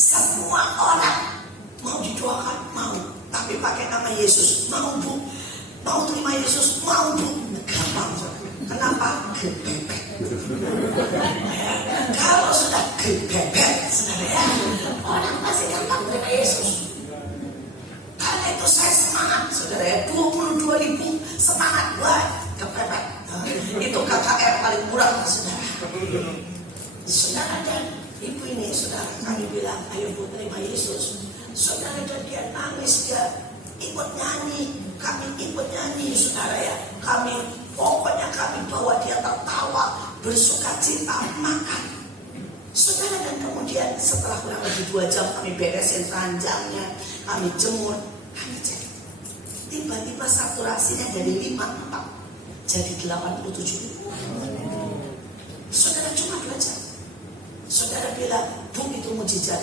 Semua orang mau didoakan, mau. Tapi pakai nama Yesus, mau bu. Mau terima Yesus, mau bu. Gampang. Kenapa? Kepepet. Kalau sudah kepepet, saudara ya, orang pasti gampang terima Yesus. Karena itu saya semangat, saudara ya, 22.000 semangat buat kepepet. Itu KKR paling murah, saudara. Saudara, dan ibu ini, saudara, kami bilang, ayo bu terima Yesus. Saudara, dan dia nangis, dia ikut nyanyi, kami ikut nyanyi, saudara ya. Pokoknya kami bawa dia tertawa, bersuka cita, makan. Saudara, dan kemudian setelah kurang lebih 2 jam kami beresin ranjangnya, kami jemur, kami cek. Tiba-tiba saturasinya dari 54 jadi 87. Saudara, cuma 2 jam. Saudara bilang, bu itu mujizat.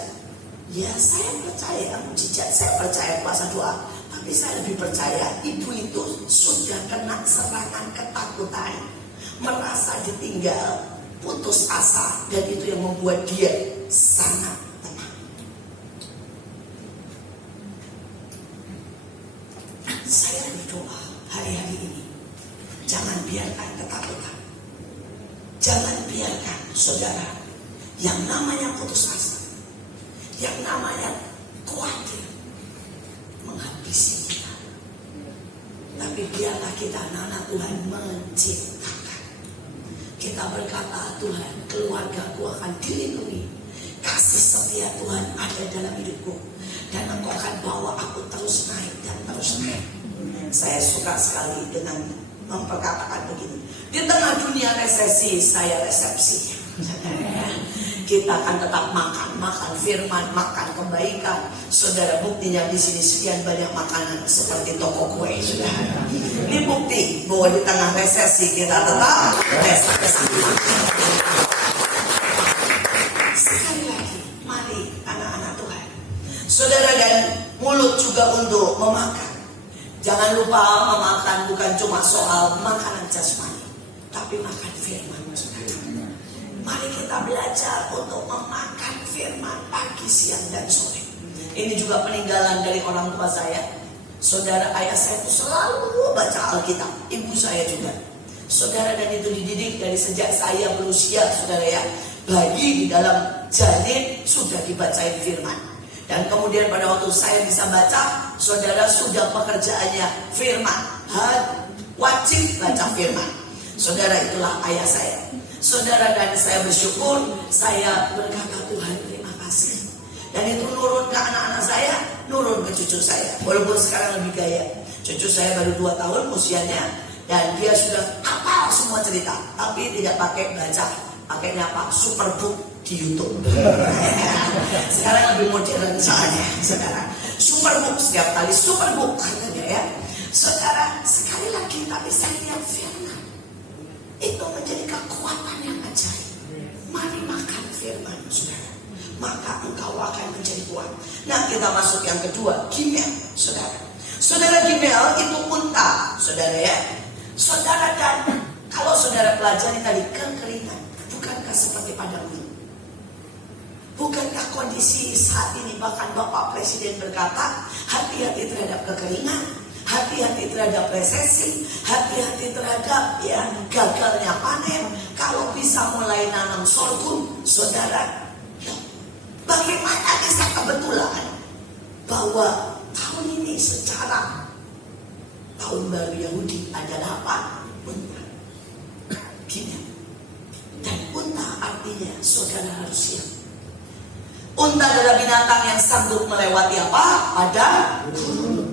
Ya, saya percaya mujizat, saya percaya kuasa doa. Tapi saya lebih percaya ibu itu sudah kena serangan ketakutan, merasa ditinggal, putus asa, dan itu yang membuat dia sangat tenang. Saya berdoa hari-hari ini, jangan biarkan ketakutan, jangan biarkan saudara yang namanya putus asa, yang namanya khawatir menghabisi kita. Tapi biarlah kita anak-anak Tuhan menciptakan. Kita berkata, Tuhan, keluargaku akan dilindungi. Kasih setia Tuhan ada dalam hidupku. Dan Engkau akan bawa aku terus naik dan terus naik. Saya suka sekali dengan memperkatakan begini. Di tengah dunia resesi, saya resepsi. Kita akan tetap makan firman, makan kebaikan. Saudara, buktinya di sini sekian banyak makanan seperti toko kue, saudara. Ini bukti bahwa di tengah resesi kita tetap resesi. Sekali lagi, mari anak-anak Tuhan, saudara, dan mulut juga untuk memakan. Jangan lupa memakan bukan cuma soal makanan jasmani, tapi makan firman, saudara. Mari kita belajar untuk memakan firman pagi, siang, dan sore. Ini juga peninggalan dari orang tua saya. Saudara, ayah saya itu selalu baca Alkitab. Ibu saya juga. Saudara, dan itu dididik dari sejak saya berusia, saudara ya, bayi di dalam janin sudah dibacain firman. Dan kemudian pada waktu saya bisa baca, saudara, sudah pekerjaannya firman. Wajib baca firman. Saudara, itulah ayah saya. Saudara, dan saya bersyukur, saya berkata, Tuhan terima kasih. Dan itu nurun ke anak-anak saya, nurun ke cucu saya. Walaupun sekarang lebih gaya. Cucu saya baru 2 tahun usianya, dan dia sudah hafal semua cerita. Tapi tidak pakai baca, pakainya apa? Superbook di YouTube. Sekarang lebih modern soalnya, saudara. Superbook, setiap kali superbook katanya ya. Saudara, sekali lagi tapi saya lihat firman itu menjadi kekuatan yang ajaib. Mari makan firman, saudara, maka engkau akan menjadi kuat. Nah, kita masuk yang kedua, Gimel, saudara. Saudara, Gimel itu unta, saudara ya. Saudara, dan kalau saudara pelajari tadi kekeringan, bukankah seperti padang gurun? Bukankah kondisi saat ini bahkan Bapak Presiden berkata, hati-hati terhadap kekeringan, hati-hati terhadap resesi, hati-hati terhadap ya gagalnya panen. Kalau bisa mulai nanam sorghum, saudara, bagaimana bisa kebetulan bahwa tahun ini secara tahun baru Yahudi adalah apa? Unta. Gini. Dan unta artinya saudara harus siap. Unta adalah binatang yang sanggup melewati apa? Padang gurun.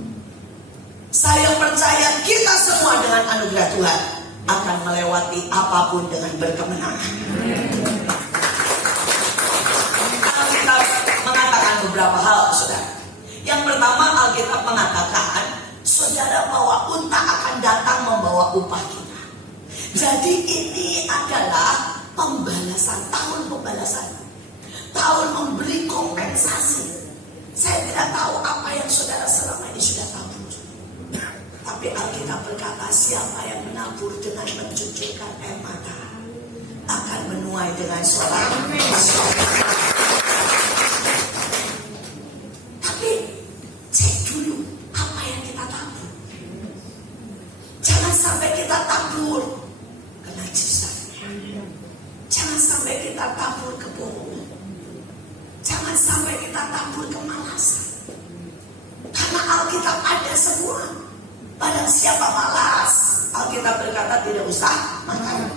Saya percaya kita semua dengan anugerah Tuhan akan melewati apapun dengan berkemenangan. Alkitab mengatakan beberapa hal, saudara. Yang pertama, Alkitab mengatakan saudara bahwa unta akan datang membawa upah kita. Jadi ini adalah pembalasan, tahun pembalasan, tahun memberi kompensasi. Saya tidak tahu apa yang saudara selama ini sudah tabur. Tapi Alkitab berkata siapa yang menabur dengan mencucurkan air mata akan menuai dengan sorak. Tapi cek dulu apa yang kita tabur. Jangan sampai kita tabur kenajisan. Jangan sampai kita tabur kebohongan. Jangan sampai kita tabur kemalasan. Karena Alkitab ada semua. Pada siapa malas, Alkitab berkata tidak usah makan.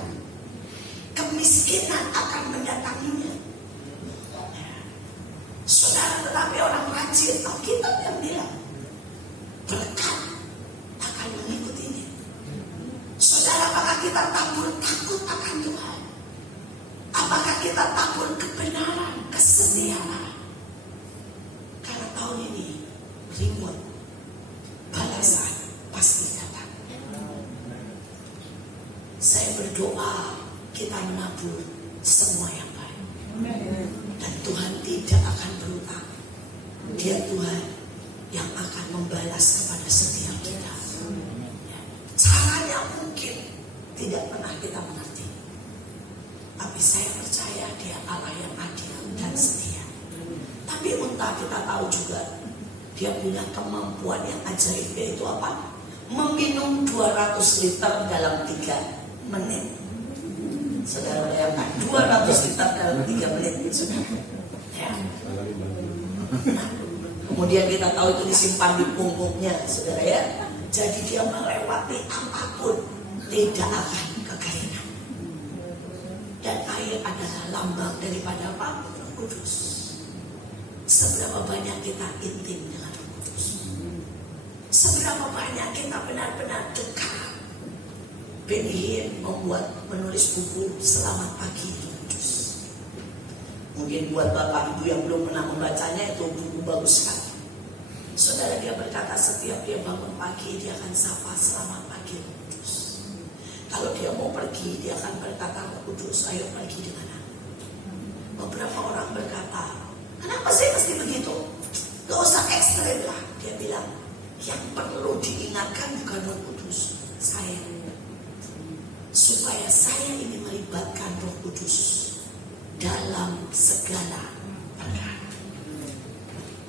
Kemiskinan akan mendatanginya. Saudara, tetapi orang rajin, Alkitab yang bilang berkat akan mengikutinya. Saudara, apakah kita tabur takut akan Tuhan? Apakah kita tabur kebenaran, kesetiaan? Karena tahun ini reward, balasan pasti datang. Saya berdoa kita menabur semua yang baik. Dan Tuhan tidak akan berutang. Dia Tuhan yang akan membalas kepada setiap kita. Caranya mungkin tidak pernah kita mengerti. Tapi saya percaya Dia Allah yang adil dan setia. Tapi unta kita tahu juga dia punya kemampuan yang ajaib, yaitu apa? Meminum 200 liter dalam 3 menit. Saudara bayangkan 200 liter dalam 3 menit, saudara. Ya. Nah, kemudian kita tahu itu disimpan di punggungnya, saudara ya. Jadi dia melewati apapun tidak akan kekeringan. Dan air adalah lambang daripada apa? Roh Kudus. Seberapa banyak kita intim dengan Roh Kudus? Seberapa banyak kita benar-benar dekat? Benny Hinn menulis buku Selamat Pagi Roh Kudus. Mungkin buat bapak ibu yang belum pernah membacanya, itu buku bagus sekali. Saudara, dia berkata setiap dia bangun pagi dia akan sapa selamat pagi Roh Kudus. Kalau dia mau pergi dia akan berkata, Roh Kudus ayo pergi dengan aku. Beberapa orang berkata, kenapa sih mesti begitu? Gak usah ekstrem lah. Dia bilang, yang perlu diingatkan bukan Roh Kudus, saya. Supaya saya ini melibatkan Roh Kudus dalam segala perkara.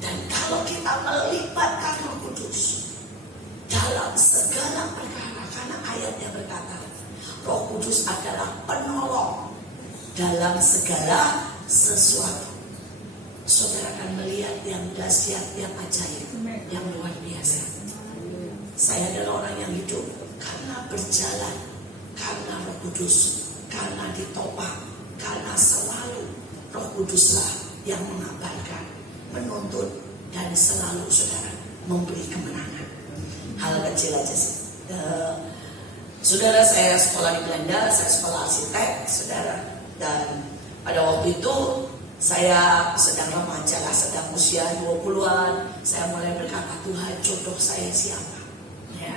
Dan kalau kita melibatkan Roh Kudus dalam segala perkara, karena ayatnya berkata, Roh Kudus adalah penolong dalam segala sesuatu. Saudara akan melihat yang dahsyat, yang ajaib, yang luar biasa. Saya adalah orang yang hidup karena berjalan, karena Roh Kudus, karena ditopang, karena selalu Roh Kuduslah yang mengabarkan, menuntun, dan selalu saudara memberi kemenangan. Hal kecil aja sih. Saudara, saya sekolah di Belanda, saya sekolah arsitek, saudara. Dan pada waktu itu saya sedang remaja lah, sedang usia 20-an. Saya mulai berkata, Tuhan jodoh saya siapa? Ya.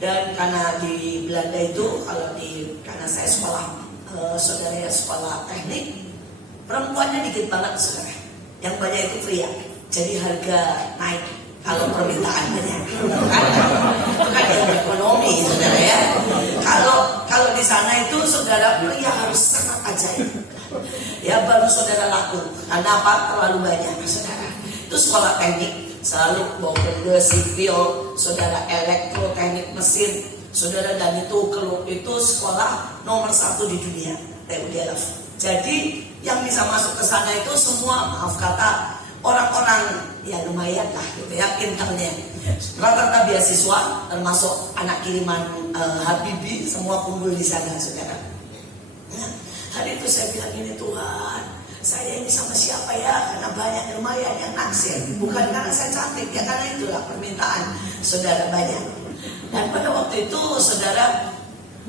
Dan karena di Belanda itu, karena saya sekolah, saudara ya sekolah teknik, perempuannya dikit banget saudara. Yang banyak itu pria. Jadi harga naik kalau permintaan banyak. Bukan yang ekonomi saudara ya. Kalau di sana itu saudara pria harus sangat ajaib. Ya baru saudara laku. Karena apa? Terlalu banyak saudara. Itu sekolah teknik selalu bawa ke sipil, saudara elektro, teknik mesin, saudara, dan itu sekolah nomor 1 di dunia, TUDLF. Jadi yang bisa masuk ke sana itu semua, maaf kata, orang-orang ya lumayan lah gitu ya, pinternya. Rata-rata beasiswa, termasuk anak kiriman Habibie, semua kumpul di sana saudara. Nah, hari itu saya bilang ini, Tuhan, saya ini sama siapa ya? Karena banyak lumayan yang naksir. Bukan karena saya cantik, ya karena itulah permintaan saudara banyak. Dan pada waktu itu saudara,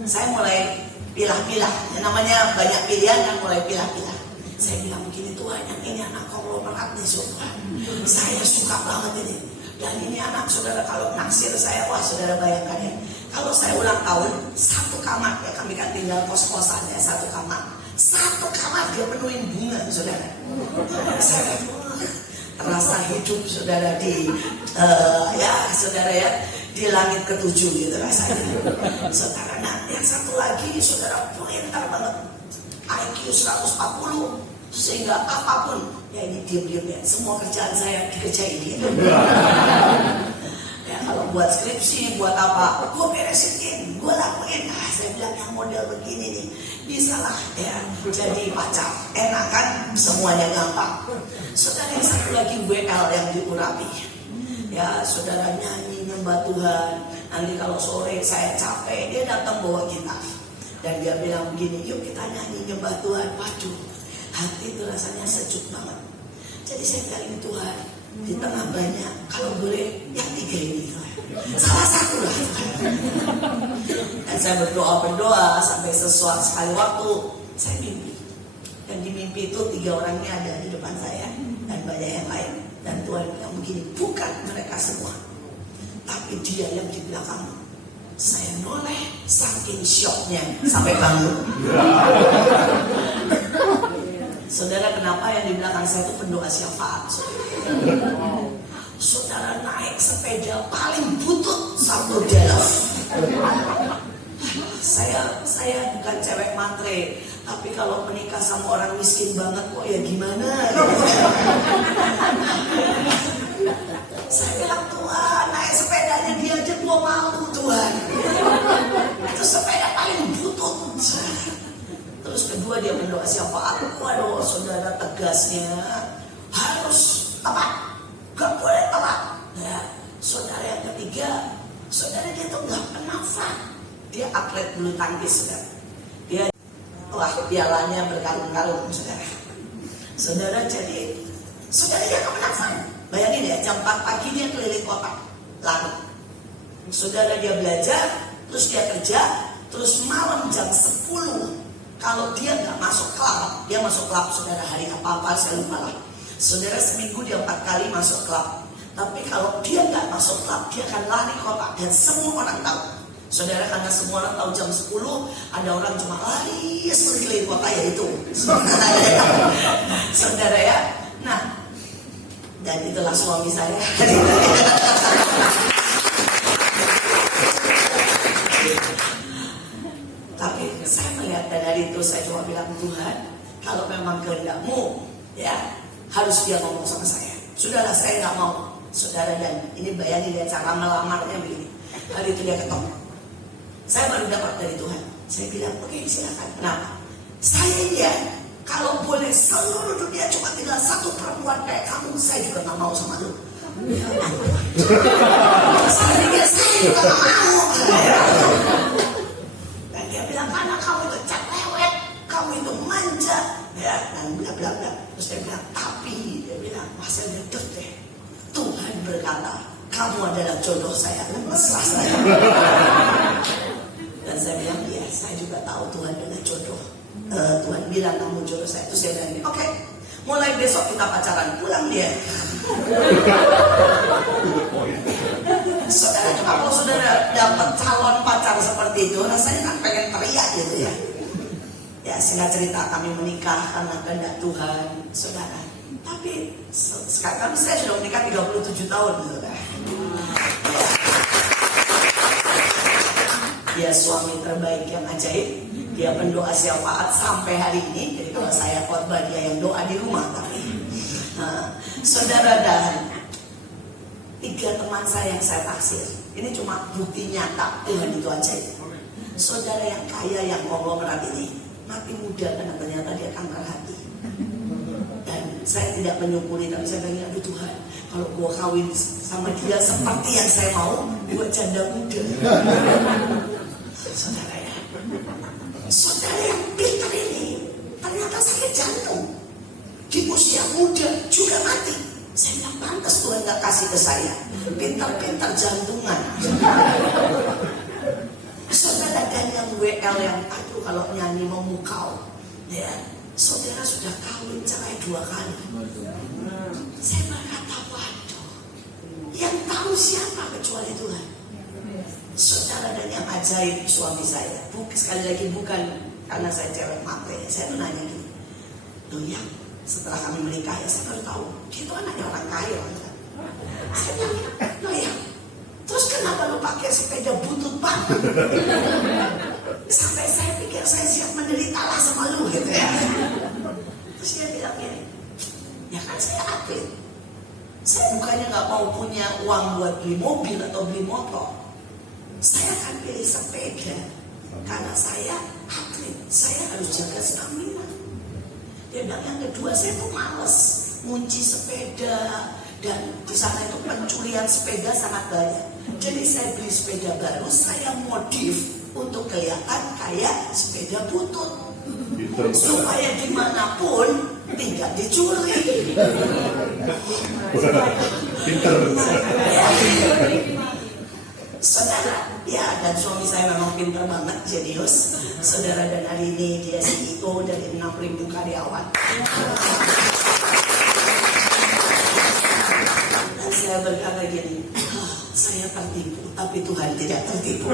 saya mulai pilah-pilah. Yang namanya banyak pilihan kan, mulai pilah-pilah. Saya bilang begini, Tuhan, yang ini anak konglomerat nih Tuhan. Saya suka banget ini. Dan ini anak saudara, kalau naksir saya, wah saudara bayangkan ya. Kalau saya ulang tahun, satu kamar, ya kami kan tinggal kos-kosan ya, satu kamar. Satu kamar dia penuhin bunga saudara. Saya terasa hidup saudara di saudara ya, di langit ketujuh gitu rasanya. Saudara, nah yang satu lagi saudara pintar banget, IQ 140, sehingga apapun ya ini diam-diam ya, semua kerjaan saya dikerjain dia. Ya kalau buat skripsi, buat apa, gue beresin, gue lakuin. Nah, saya bilang yang model begini nih bisa lah ya jadi pacar, enak kan, semuanya gampang. Saudara yang satu lagi WL yang diurapi. Ya saudara nyanyi nyembah Tuhan. Nanti kalau sore saya capek, dia datang bawa gitar dan dia bilang begini, yuk kita nyanyi nyembah Tuhan. Waduh, hati itu rasanya sejuk banget. Jadi saya bilang, ini Tuhan, di tengah banyak, kalau boleh yang 3 ini salah satu lah. Dan saya berdoa sampai sesuatu sekali waktu saya mimpi. Dan di mimpi itu 3 orang ini ada di depan saya dan banyak yang lain. Dan Tuhan bilang begini, bukan mereka semua, tapi dia yang di belakang. Saya noleh saking syoknya sampai bangun. Saudara, kenapa yang di belakang saya itu pendoa syafaat? Saudara naik sepeda paling butut satu jalan. Saya bukan cewek matre, tapi kalau menikah sama orang miskin banget kok ya gimana? Saya bilang, Tuhan, naik sepedanya dia aja gua malu Tuhan. Itu sepeda paling butut. Terus kedua dia berdoa syafaat. Waduh saudara, tegasnya harus tepat, gak boleh telat. Nah, saudara yang ketiga, saudara dia tuh gak pernah flat. Dia atlet bulu tangkis saudara. Dia pialanya berkarung-karung saudara. Saudara jadi saudara dia gak pernah flat. Bayangin ya, jam 4 pagi dia keliling kota lalu. Saudara dia belajar, terus dia kerja, terus malam jam 10. Kalau dia nggak masuk klub, dia masuk klub saudara hari apa-apa saya lupa lah. Saudara seminggu dia 4 kali masuk klub. Tapi kalau dia nggak masuk klub, dia akan lari kota dan semua orang tahu. Saudara, karena semua orang tahu jam 10 ada orang cuma lari sekeliling kota, yaitu saudara ya. Nah, dan itulah suami saya. Tapi saya melihat dan dari itu saya cuma bilang, Tuhan, kalau memang kehendak-Mu, ya harus dia ngomong sama saya. Sudahlah, saya nggak mau. Saudara, dan ini bayangin dia cara melamarnya begini. Hari itu dia ketok. Saya baru dapat dari Tuhan. Saya bilang, oke, silakan. Kenapa? Saya ini ya, kalau boleh seluruh dunia cuma tinggal satu perempuan kayak kamu, saya juga nggak mau sama lu. Saya juga nggak mau. Dan dia bilang, karena kamu itu cerewet, kamu itu manja, ya, dan bla bla bla. Terus dia bilang, tapi dia bilang, saya lihat deh, Tuhan berkata, kamu adalah jodoh saya, mesra saya. Dan saya bilang, iya, saya juga tahu Tuhan adalah jodoh. Tuhan bilang kamu jodoh saya. Itu saya bilang, oke, mulai besok kita pacaran, pulang dia. Saudara, kalau saudara dapat calon pacar seperti itu, rasanya kan pengen teriak gitu ya. Ya, singkat cerita kami menikah karena kehendak Tuhan, saudara. Tapi sekarang saya sudah menikah 37 tahun, saudara. Dia suami terbaik yang ajaib. Dia pendoa syafaat sampai hari ini. Jadi kalau saya khotbah, dia yang doa di rumah. Tapi saudara, dan 3 teman saya yang saya taksir, ini cuma bukti nyata Tuhan itu ajaib. Saudara yang kaya, yang konglomerat ini mati muda karena ternyata dia kanker hati. Dan saya tidak menyukuri, tapi saya bilang, aduh Tuhan, kalau gua kawin sama dia seperti yang saya mau, gua janda muda. Saudara ya, saudara yang pintar ini ternyata sakit jantung. muda juga mati. Saya bilang, pantas Tuhan gak kasih ke saya. Pintar-pintar jantungan. Saudara, dan yang WL yang aduh kalau nyanyi memukau, ya, saudara sudah kawin cerai 2 kali. Saya berkata, waduh, yang tahu siapa kecuali Tuhan. Saudara, dan yang ajaib suami saya, sekali lagi bukan karena saya cewek matre, saya tuh nanya gini, loh ya, setelah kami menikah ya saya baru tahu dia itu anaknya orang kaya. Saya bilang, loh ya, terus kenapa lu pakai sepeda butut banget? Sampai saya pikir saya siap menderita lah sama lu gitu ya. Terus dia bilang gini, ya kan saya atlet, saya bukannya gak mau punya uang buat beli mobil atau beli motor, saya akan pilih sepeda karena saya atlet, saya harus jaga stamina. Dia bilang yang kedua, saya tuh males ngunci sepeda, dan di sana itu pencurian sepeda sangat banyak. Jadi saya beli sepeda baru, saya modif untuk kelihatan kayak sepeda butut, supaya dimanapun tidak dicuri. Saudara, ya, dan suami saya memang pintar banget, jenius. Saudara, dan hari ini dia CEO dari 6.000 karyawan. Dan saya berkata gini, saya tertipu, tapi Tuhan tidak tertipu.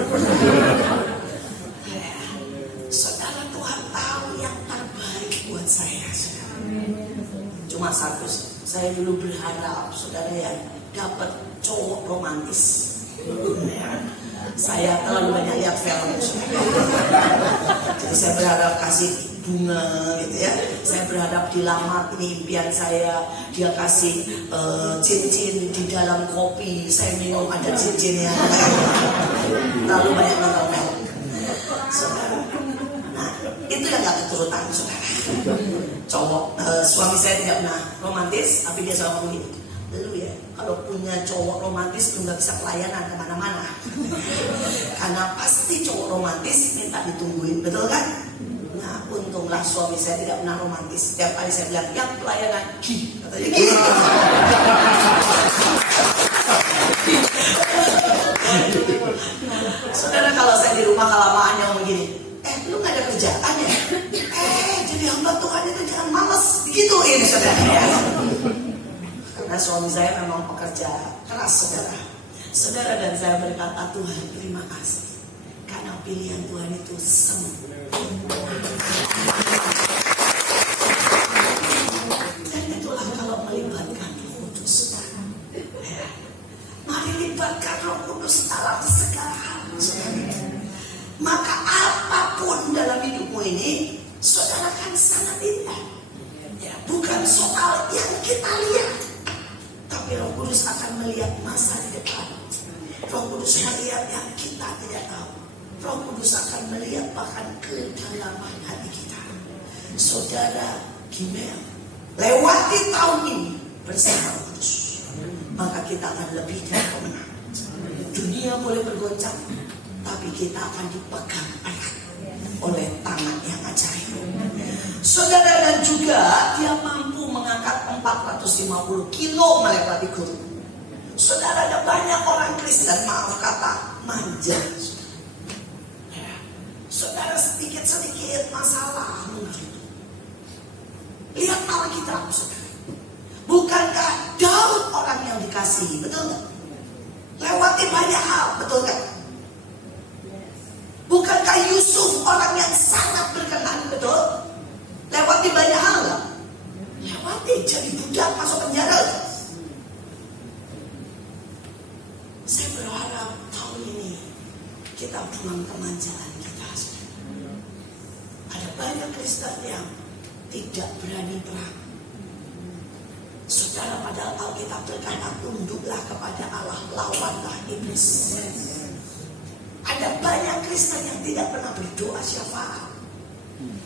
Saudara, Tuhan tahu yang terbaik buat saya, saudara. Cuma satu, saya dulu berharap, saudara, ya, dapat cowok romantis. Saya terlalu banyak lihat film, jadi saya berharap kasih bunga gitu ya. Saya berharap dilamar, ini impian saya, dia kasih cincin di dalam kopi, saya minum ada cincinnya. Terlalu banyak nonton film, saudara. Nah, itu yang gak keturutan, saudara. Cowok, suami saya tidak pernah romantis, tapi dia selalu begini, lu ya, kalau punya cowok romantis lu gak bisa pelayanan kemana-mana. Karena pasti cowok romantis minta ditungguin, betul kan? Nah, untunglah suami saya tidak pernah romantis. Setiap kali saya bilang, yang pelayanan, katanya gitu. Saudara, kalau saya di rumah kelamaan ngomong gini, lu gak ada kerjaan ya? Jadi hamba Tuhan itu jangan males, digituin, saudara ya. Karena suami saya memang pekerja keras, saudara. Saudara, dan saya berkata, Tuhan terima kasih, karena pilihan Tuhan itu sempurna. Dan itulah kalau melibatkan Roh Kudus, saudara. Mari libatkan Roh Kudus dalam segala hal, saudara. Maka apapun dalam hidupmu ini, saudara, kan sangat indah. Ya, bukan soal yang kita lihat, tapi Roh Kudus akan melihat masa di depan. Roh Kudus melihat yang kita tidak tahu. Roh Kudus akan melihat bahkan kedalaman hati kita. Saudara, gimana? Lewati tahun ini bersama Roh Kudus, maka kita akan lebih dari pemenang. Dunia boleh bergoncang, tapi kita akan dipegang erat oleh tangan yang ajaib. Saudara, dan juga dia mampu mengangkat 450 kilo melewati gunung. Saudara, ada banyak orang Kristen, maaf kata, manja. Saudara, sedikit-sedikit masalah menggerutu. Lihat Alkitab, saudara. Bukankah Daud orang yang dikasihi, betul nggak? Lewati banyak hal, betul nggak? Bukankah Yusuf orang yang sangat berkenan, betul? Lewati banyak hal nggak? Lewati, jadi budak masuk penjara. Saya berharap tahun ini kita buang kemanjaan kita, saudara. Ada banyak Kristen yang tidak berani perang. Saudara, padahal Alkitab berkata, tunduklah kepada Allah, lawanlah iblis. Ada banyak Kristen yang tidak pernah berdoa syafaat.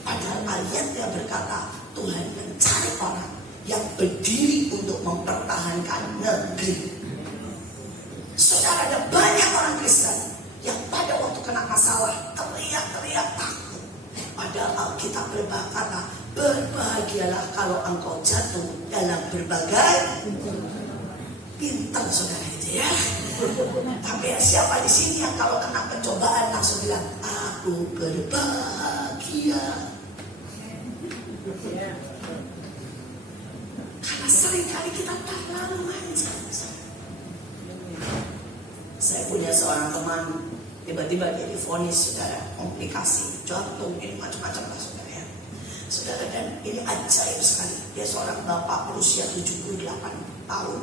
Padahal ayatnya berkata, Tuhan mencari orang yang berdiri untuk mempertahankan negeri. Saudara, ada banyak orang Kristen yang pada waktu kena masalah teriak-teriak takut. Padahal Alkitab berkata, Berbahagialah kalau engkau jatuh dalam berbagai pintar saudara itu ya. Tapi siapa di sini yang kalau kena pencobaan langsung bilang aku berbahagia? Karena seringkali kita terlalu manja. Saya punya seorang teman tiba-tiba dia divonis saudara komplikasi jantung ini macam-macam lah saudara ya. Saudara, dan ini ajaib sekali. Dia seorang bapak berusia 78 tahun.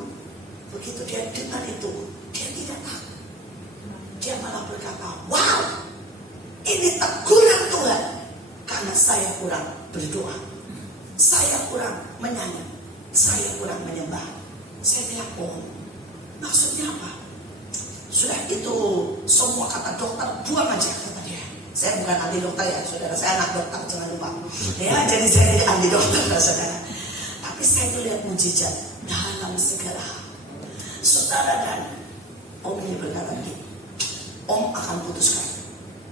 Begitu dia dengar itu, dia tidak tahu. Dia malah berkata, wow, ini teguran Tuhan. Karena saya kurang berdoa, saya kurang menyanyi, saya kurang menyembah. Saya bilang, oh, maksudnya apa? Sudah itu semua kata dokter buang aja, kata dia. Saya bukan anti dokter ya, saudara. Saya anak dokter, jangan lupa. Ya, jadi saya tidak anti dokter, saudara. Tapi saya melihat mujizat dalam segala hal. Saudara, dan Om ini berkata begini, Om akan putuskan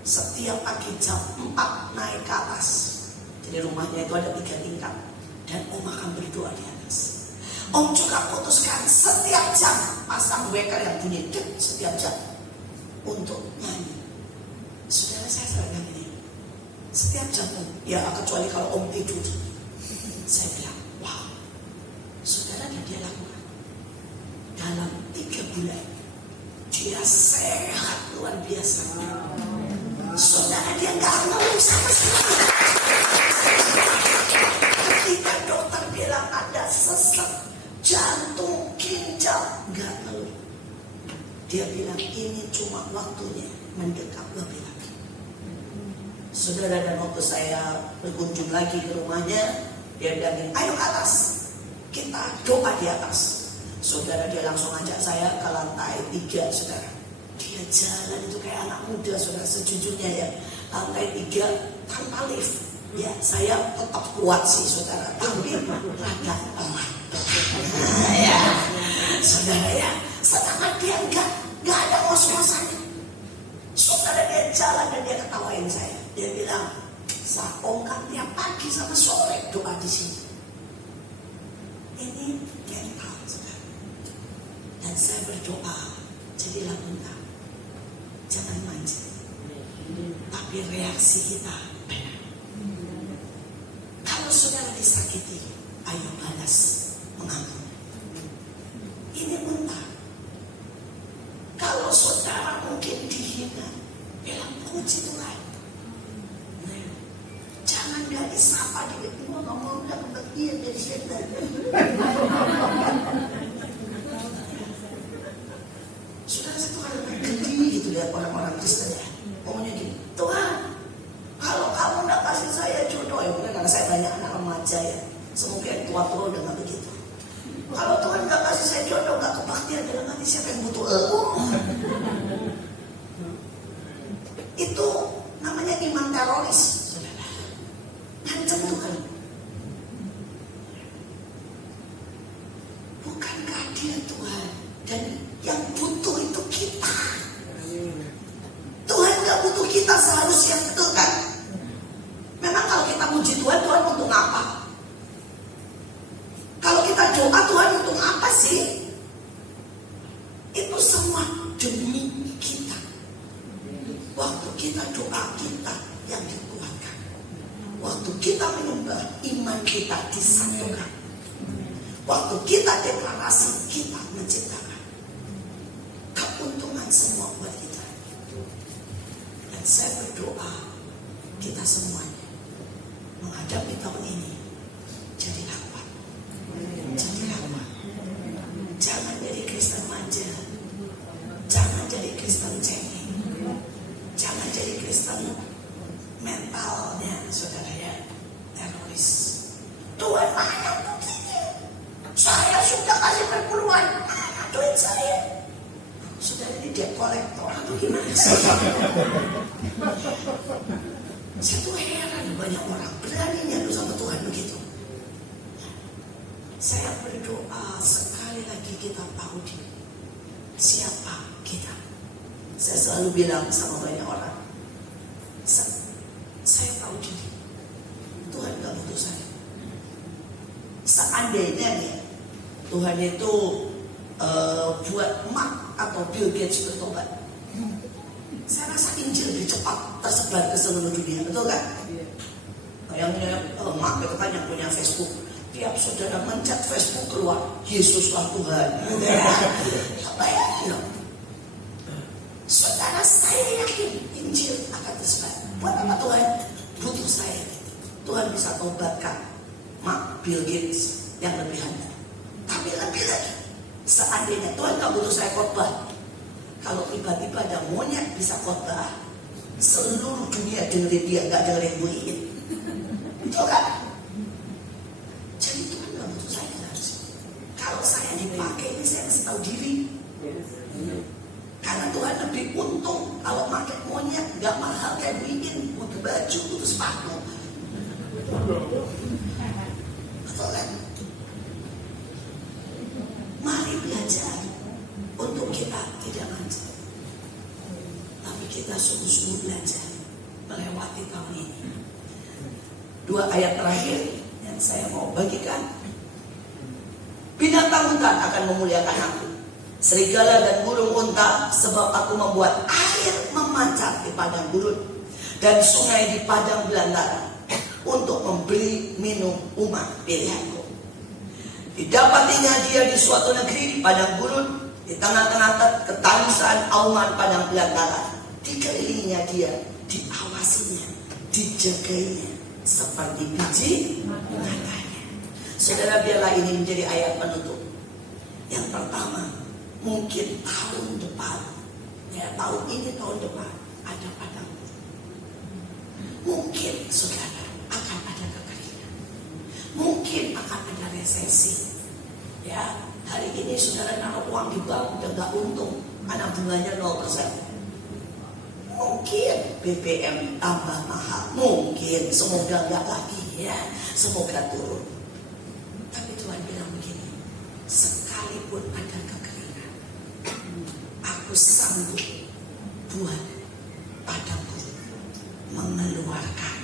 setiap pagi jam 4 naik ke atas. Jadi rumahnya itu ada 3 tingkat, dan Om akan berdoa di atas. Om juga putuskan setiap jam pasang wecker yang bunyi setiap jam untuk nyanyi. Saudara, saya sering ini setiap jam Om, ya kecuali kalau Om tidur. Saya bilang, wow, saudara, dan dia lakukan dalam 3 bulan dia sehat luar biasa. Saudara, dia nggak ngeluh sama sekali. Ketika dokter bilang ada sesak jantung, ginjal, nggak ngeluh. Dia bilang ini cuma waktunya mendekat lebih lagi. Saudara, dan waktu saya berkunjung lagi ke rumahnya, dia bilang, ayo ke atas, kita doa di atas. Saudara, dia langsung ajak saya ke lantai 3, saudara. Dia jalan itu kayak anak muda, saudara, sejujurnya ya. Lantai 3 tanpa lift. Ya, saya tetap kuat sih, saudara, tapi rada lemah. Ya, saudara ya. Sedangkan dia nggak ada ngos-ngosannya. Saudara, dia jalan dan dia ketawain saya. Dia bilang, saya Om kan tiap pagi sama sore doa di sini. Ini mental, saudara. Dan saya berdoa, jadilah unta, jangan manja, tapi reaksi kita benar. Kalau saudara disakiti, ayo balas, mengampuni. Ini unta. Kalau saudara mungkin dihina, bilang puji Tuhan. Jangan gak disapa di depan ngomong dan berdiam dari setan. Saudara, saya tuh kadang geli gitu lihat orang-orang Kristen ya. Ngomongnya gini, Tuhan, kalau kamu gak kasih saya jodoh, ya mungkin karena saya banyak anak remaja ya. Semoga yang tua-tua udah gak begitu. Kalau Tuhan gak kasih saya jodoh, gak kebaktian dalam hati, siapa yang butuh itu namanya iman teroris, saudara. Ngancam Tuhan. Bukankah dia Tuhan? Dan yang butuh itu kita. Tuhan gak butuh kita seharusnya, betul kan? Memang kalau kita puji Tuhan, Tuhan untuk apa? Kalau kita doa, Tuhan untuk apa sih? Itu semua demi kita. Waktu kita doa, kita yang dikuatkan. Waktu kita menyembah, iman kita disatukan. Waktu kita deklarasi, kita menciptakan keuntungan semua buat kita. Dan saya berdoa, kita semuanya menghadapi tahun ini jadilah kuat. Jadilah kuat. Jangan jadi Kristen manja. Jangan jadi Kristen cengeng. Jangan jadi Kristen mentalnya, saudara ya, teroris. Tuhan mana begini? Saya sudah kasih perpuluhan, mana duit saya? Saudara, ini debt kolektor atau gimana sih? Saya tuh heran banyak orang beraninya tuh sama Tuhan begitu. Saya berdoa sekali lagi kita tahu diri siapa kita. Saya selalu bilang sama banyak orang, saya tahu diri. Tuhan gak butuh saya. itu buat Mark atau Bill Gates bertobat. Saya rasa Injil lebih cepat tersebar ke seluruh dunia, betul kan? Bayangin Mark itu kan yang punya Facebook. Tiap saudara mencet Facebook keluar, Yesuslah Tuhan. Bayangin. Saudara, saya yakin Injil akan tersebar. Buat apa Tuhan butuh saya? Tuhan bisa tobatkan Mark, Bill Gates yang lebih handal. Tapi lebih lagi, seandainya Tuhan gak butuh saya khotbah, kalau tiba-tiba ada monyet bisa khotbah, seluruh dunia dengerin dia, gak dengerin Bu Iin. Betul kan? Jadi Tuhan gak butuh saya. Kalau saya dipakai ini saya mesti tahu diri. Karena Tuhan lebih untung kalau pakai monyet gak mahal kayak Bu Iin, butuh baju, butuh sepatu. Betul kan? Mari belajar untuk kita tidak manja, tapi kita sungguh-sungguh belajar melewati tahun ini. 2 ayat terakhir yang saya mau bagikan. Binatang hutan akan memuliakan aku, serigala dan burung unta, sebab aku membuat air memancar di padang gurun dan sungai di padang belantara untuk memberi minum umat pilihanku. Didapatinya dia di suatu negeri di padang gurun, di tengah-tengah ketanggusan auman padang belantara. Dikelilinginya dia, diawasinya, dijagainya seperti biji matanya. Saudara, biarlah ini menjadi ayat penutup. Yang pertama, mungkin tahun depan, ya tahun ini tahun depan ada padang gurun. Mungkin saudara akan ada kekeringan. Mungkin akan ada resesi. Ya, hari ini saudara naruh uang di bank udah gak untung, karena bunganya 0%. Mungkin BBM tambah mahal, mungkin, semoga gak lagi ya, semoga turun. Tapi Tuhan bilang begini, sekalipun ada kekeringan, aku sanggup buat padang gurun mengeluarkan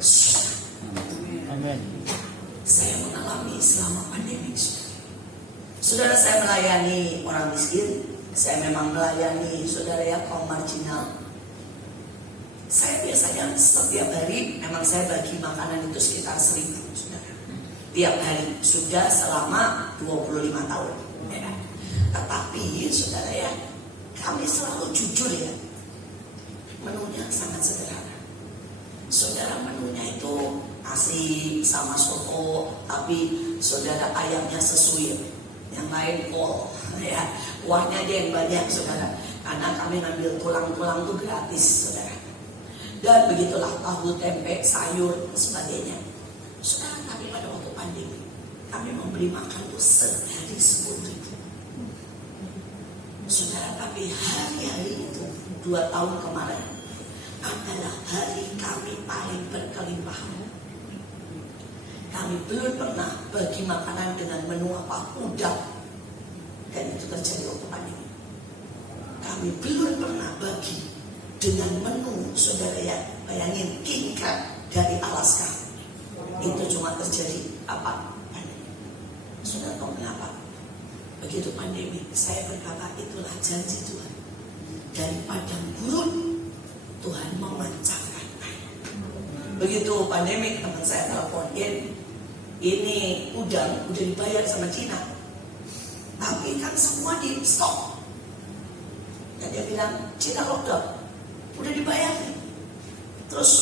suara. Amin. Saya mengalami selama pandemi. Saudara, saya melayani orang miskin. Saya memang melayani saudara ya kaum marginal. Saya biasanya setiap hari memang saya bagi makanan itu sekitar 1.000 saudara. Tiap hari sudah selama 25 tahun. Ya. Tetapi saudara ya, kami selalu jujur ya. Menunya sangat sederhana. Saudara, menunya itu nasi sama soto, tapi saudara ayamnya sesuai. Yang lain kol, ya kuahnya dia yang banyak saudara, karena kami ngambil tulang-tulang itu gratis saudara. Dan begitulah tahu, tempe, sayur dan sebagainya. Saudara, tapi pada waktu pandemi kami memberi makan itu sehari 10.000. Saudara, tapi hari-hari itu 2 tahun kemarin adalah hari kami paling berkelimpahan. Kami belum pernah bagi makanan dengan menu apa, udang. Dan itu terjadi waktu pandemi. Kami belum pernah bagi dengan menu, saudara ya, bayangin, king crab dari Alaska. Itu cuma terjadi apa? Pandemi. Saudara tahu kenapa? Begitu pandemi, saya berkata itulah janji Tuhan. Dari padang gurun, Tuhan memancarkan air. Begitu pandemi, teman saya teleponin, ini udang udah dibayar sama Cina, tapi kan semua di stop. Dan dia bilang, Cina lockdown, udah dibayar nih. Terus,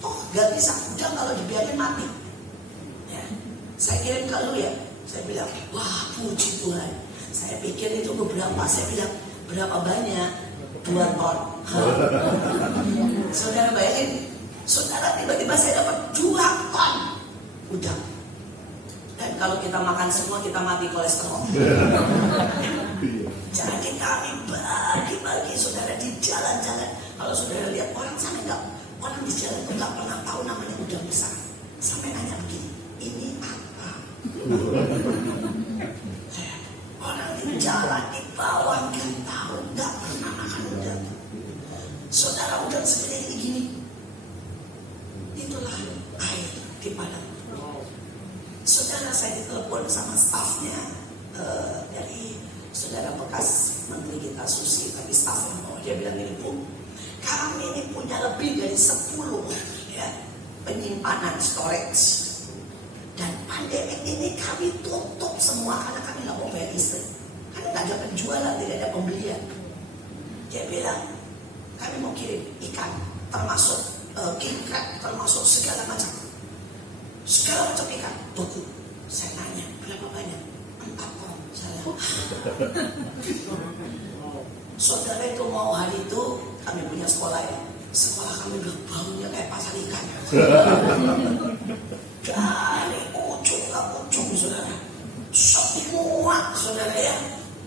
toh gak bisa, udang kalau dibiarin mati. Ya, saya kirim ke lu ya. Saya bilang, wah puji Tuhan. Saya pikir itu beberapa, saya bilang, berapa banyak? 2 ton. Saudara bayangin, saudara tiba-tiba saya dapat 2 ton udang. Dan kalau kita makan semua kita mati kolesterol. Jadi kami bagi-bagi saudara di jalan-jalan. Kalau saudara lihat orang sana enggak, orang di jalan itu enggak pernah tahu namanya udang besar. Sampai nanya begini, ini apa? Orang di jalan di bawah enggak tahu, enggak pernah makan udang. Saudara, udang segede ini gini. Itulah air di padang. Saudara, saya ditelepon sama stafnya dari saudara bekas menteri kita Susi, tapi staf yang bawa, dia bilang ini, Bu, kami ini punya lebih dari 10 ya, penyimpanan storage, dan pandemi ini kami tutup semua karena kami nggak mau bayar listrik, karena nggak ada penjualan, tidak ada pembelian. Dia bilang kami mau kirim ikan, termasuk kingkrat, termasuk segala macam ikan. Betul. Saya tanya berapa banyak? 4 ton. Saya saudara itu mau hari itu kami punya sekolah ya. Sekolah kami bilang baunya kayak pasar ikan. Dari ujung ke ujung saudara, semua saudara ya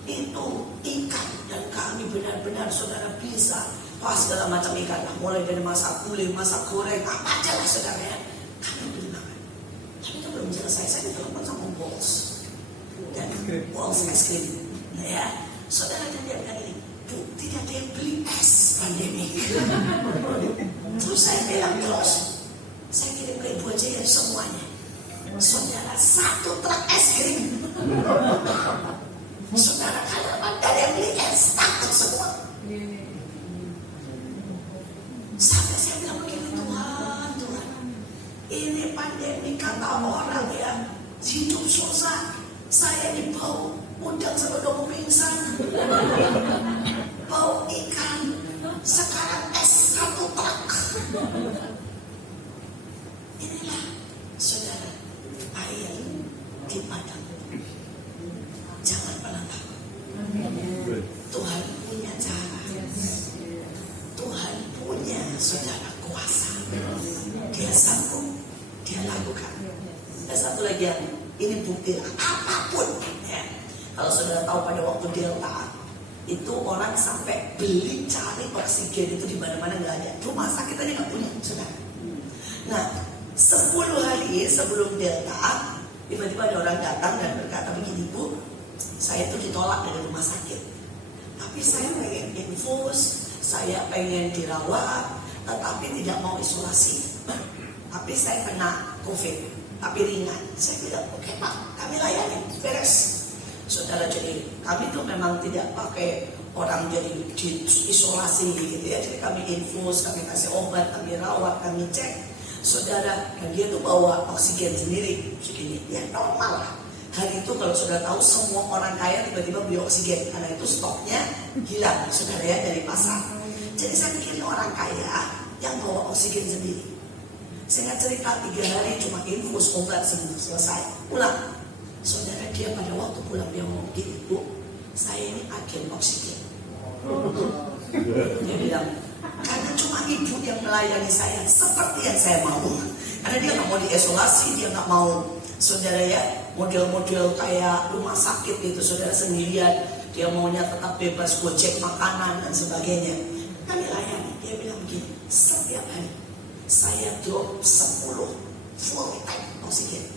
itu ikan, dan kami benar-benar saudara bisa segala macam ikan lah, mulai dari masak kulit, masak goreng, apa aja lah saudara ya. Kami beli makan. Tapi itu belum selesai, saya ditelepon sama Balls dan Balls es krim. Nah ya, saudara, dan dia bilang ini, Bu, tidak ada yang beli es pandemi. Terus saya bilang terus, saya kirim ke ibu aja ya semuanya. Saudara, 1 truk es krim. Saudara, kalau ada yang beli es, takut semua. Sampai saya bilang begini, Tuhan, ini pandemi kata orang ya, hidup susah. Saya ini bau udang sama udah mau pingsan, bau ikan, sekarang es 1 truk. Inilah saudara, air di padang. Jangan pernah takut. Tuhan punya cara. Tuhan punya saudara kuasa. Dia sanggup, dia lakukan. Dan satu lagi yang ini bukti apapun ya. Kalau saudara tahu pada waktu Delta itu orang sampai beli cari oksigen itu di mana-mana nggak ada. Rumah sakit aja nggak punya, saudara. Nah, 10 hari sebelum Delta, tiba-tiba ada orang datang dan berkata begini, Bu, saya itu ditolak dari rumah sakit, tapi saya pengen infus, saya pengen dirawat, tetapi tidak mau isolasi. Tapi saya kena COVID, tapi ringan. Saya bilang, oke Pak, kami layani, beres. Saudara, jadi kami tuh memang tidak pakai orang jadi diisolasi gitu ya. Jadi kami infus, kami kasih obat, kami rawat, kami cek. Saudara, dan dia tuh bawa oksigen sendiri, segini, ya normal lah. Hari itu kalau saudara tahu, semua orang kaya tiba-tiba beli oksigen karena itu stoknya hilang, saudara ya, dari pasar. Jadi saya pikirin orang kaya yang bawa oksigen sendiri. Saya cerita 3 hari cuma infus obat sembuh, selesai, pulang. Saudara, dia pada waktu pulang dia ngomong gini, Bu, saya ini agen oksigen. Dia bilang, karena cuma ibu yang melayani saya seperti yang saya mau. Karena dia nggak mau diisolasi, dia nggak mau, saudara ya, model-model kayak rumah sakit itu, saudara sendirian. Dia maunya tetap bebas gojek makanan dan sebagainya. Kami layani. Dia bilang begini, setiap hari saya drop 10 full tank oksigen.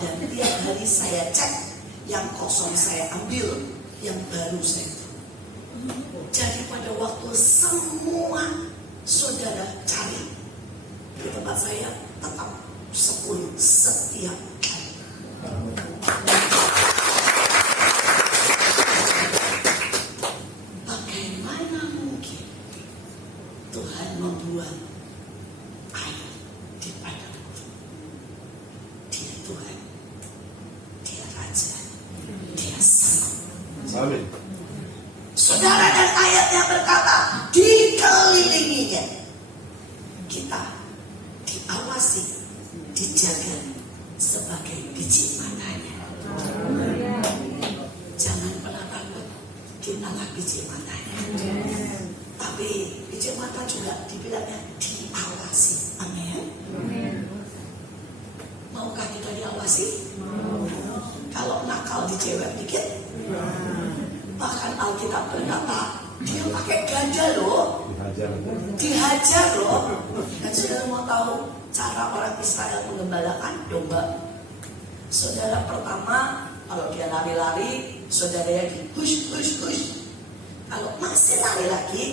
Dan tiap hari saya cek, yang kosong saya ambil, yang baru saya drop. Jadi pada waktu semua saudara cari, di tempat saya tetap 10 setiap hari. Bagaimana mungkin Tuhan membuat air di padang gurun? Dia Tuhan, dia Raja, dia sanggup. Amin. Saudara, dan ayatnya berkata, dikelilinginya kita diawasi, dijaga sebagai biji matanya. Jangan pernah takut, kita lah biji matanya. Tapi biji mata juga dibilangnya diawasi. Amin. Maukah kita diawasi? Kalau nakal dicewek dikit, bahkan Alkitab berkata dia pakai ganja loh, dihajar loh. Dan saudara mau tahu cara orang Israel menggembalakan domba? Saudara, pertama kalau dia lari-lari, saudara ya di hush. Kalau masih lari lagi,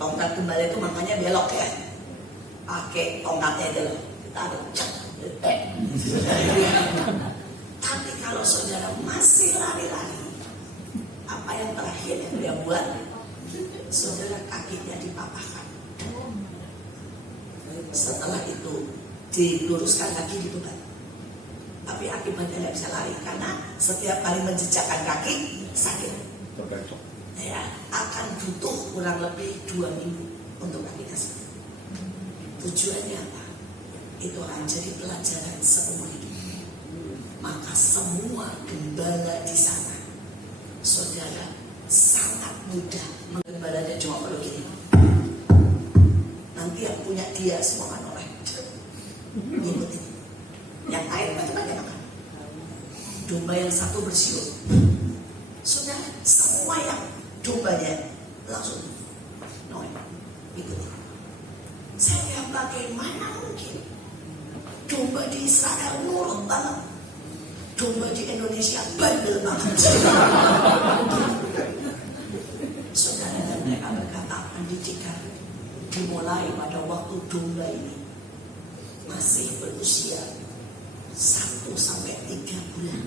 tongkat gembala itu makanya belok ya, pakai tongkatnya itu loh, kita ada cek. Tapi kalau saudara masih lari-lari, apa yang terakhir yang dia buat? Saudara kakinya dipatahkan. Setelah itu diluruskan lagi dibeban. Tapi akibatnya tidak bisa lari karena setiap kali menjejakkan kaki sakit. Ya, akan butuh kurang lebih 2 minggu untuk kakinya sembuh. Tujuannya apa? Itu akan jadi pelajaran seumur hidup. Maka semua gembala di sana, saudara, sangat mudah menggembalanya. Cuma perlu gini, nanti yang punya dia semua kan oleh ngikutin. Yang lain macam-macam makan. Domba yang satu bersiul, sudah semua yang dombanya langsung noy ikutin. Saya bagaimana mungkin domba di Israel nurut banget, domba di Indonesia bandel banget. Saudara, dan mereka berkata pendidikan dimulai pada waktu domba ini masih berusia 1 sampai 3 bulan.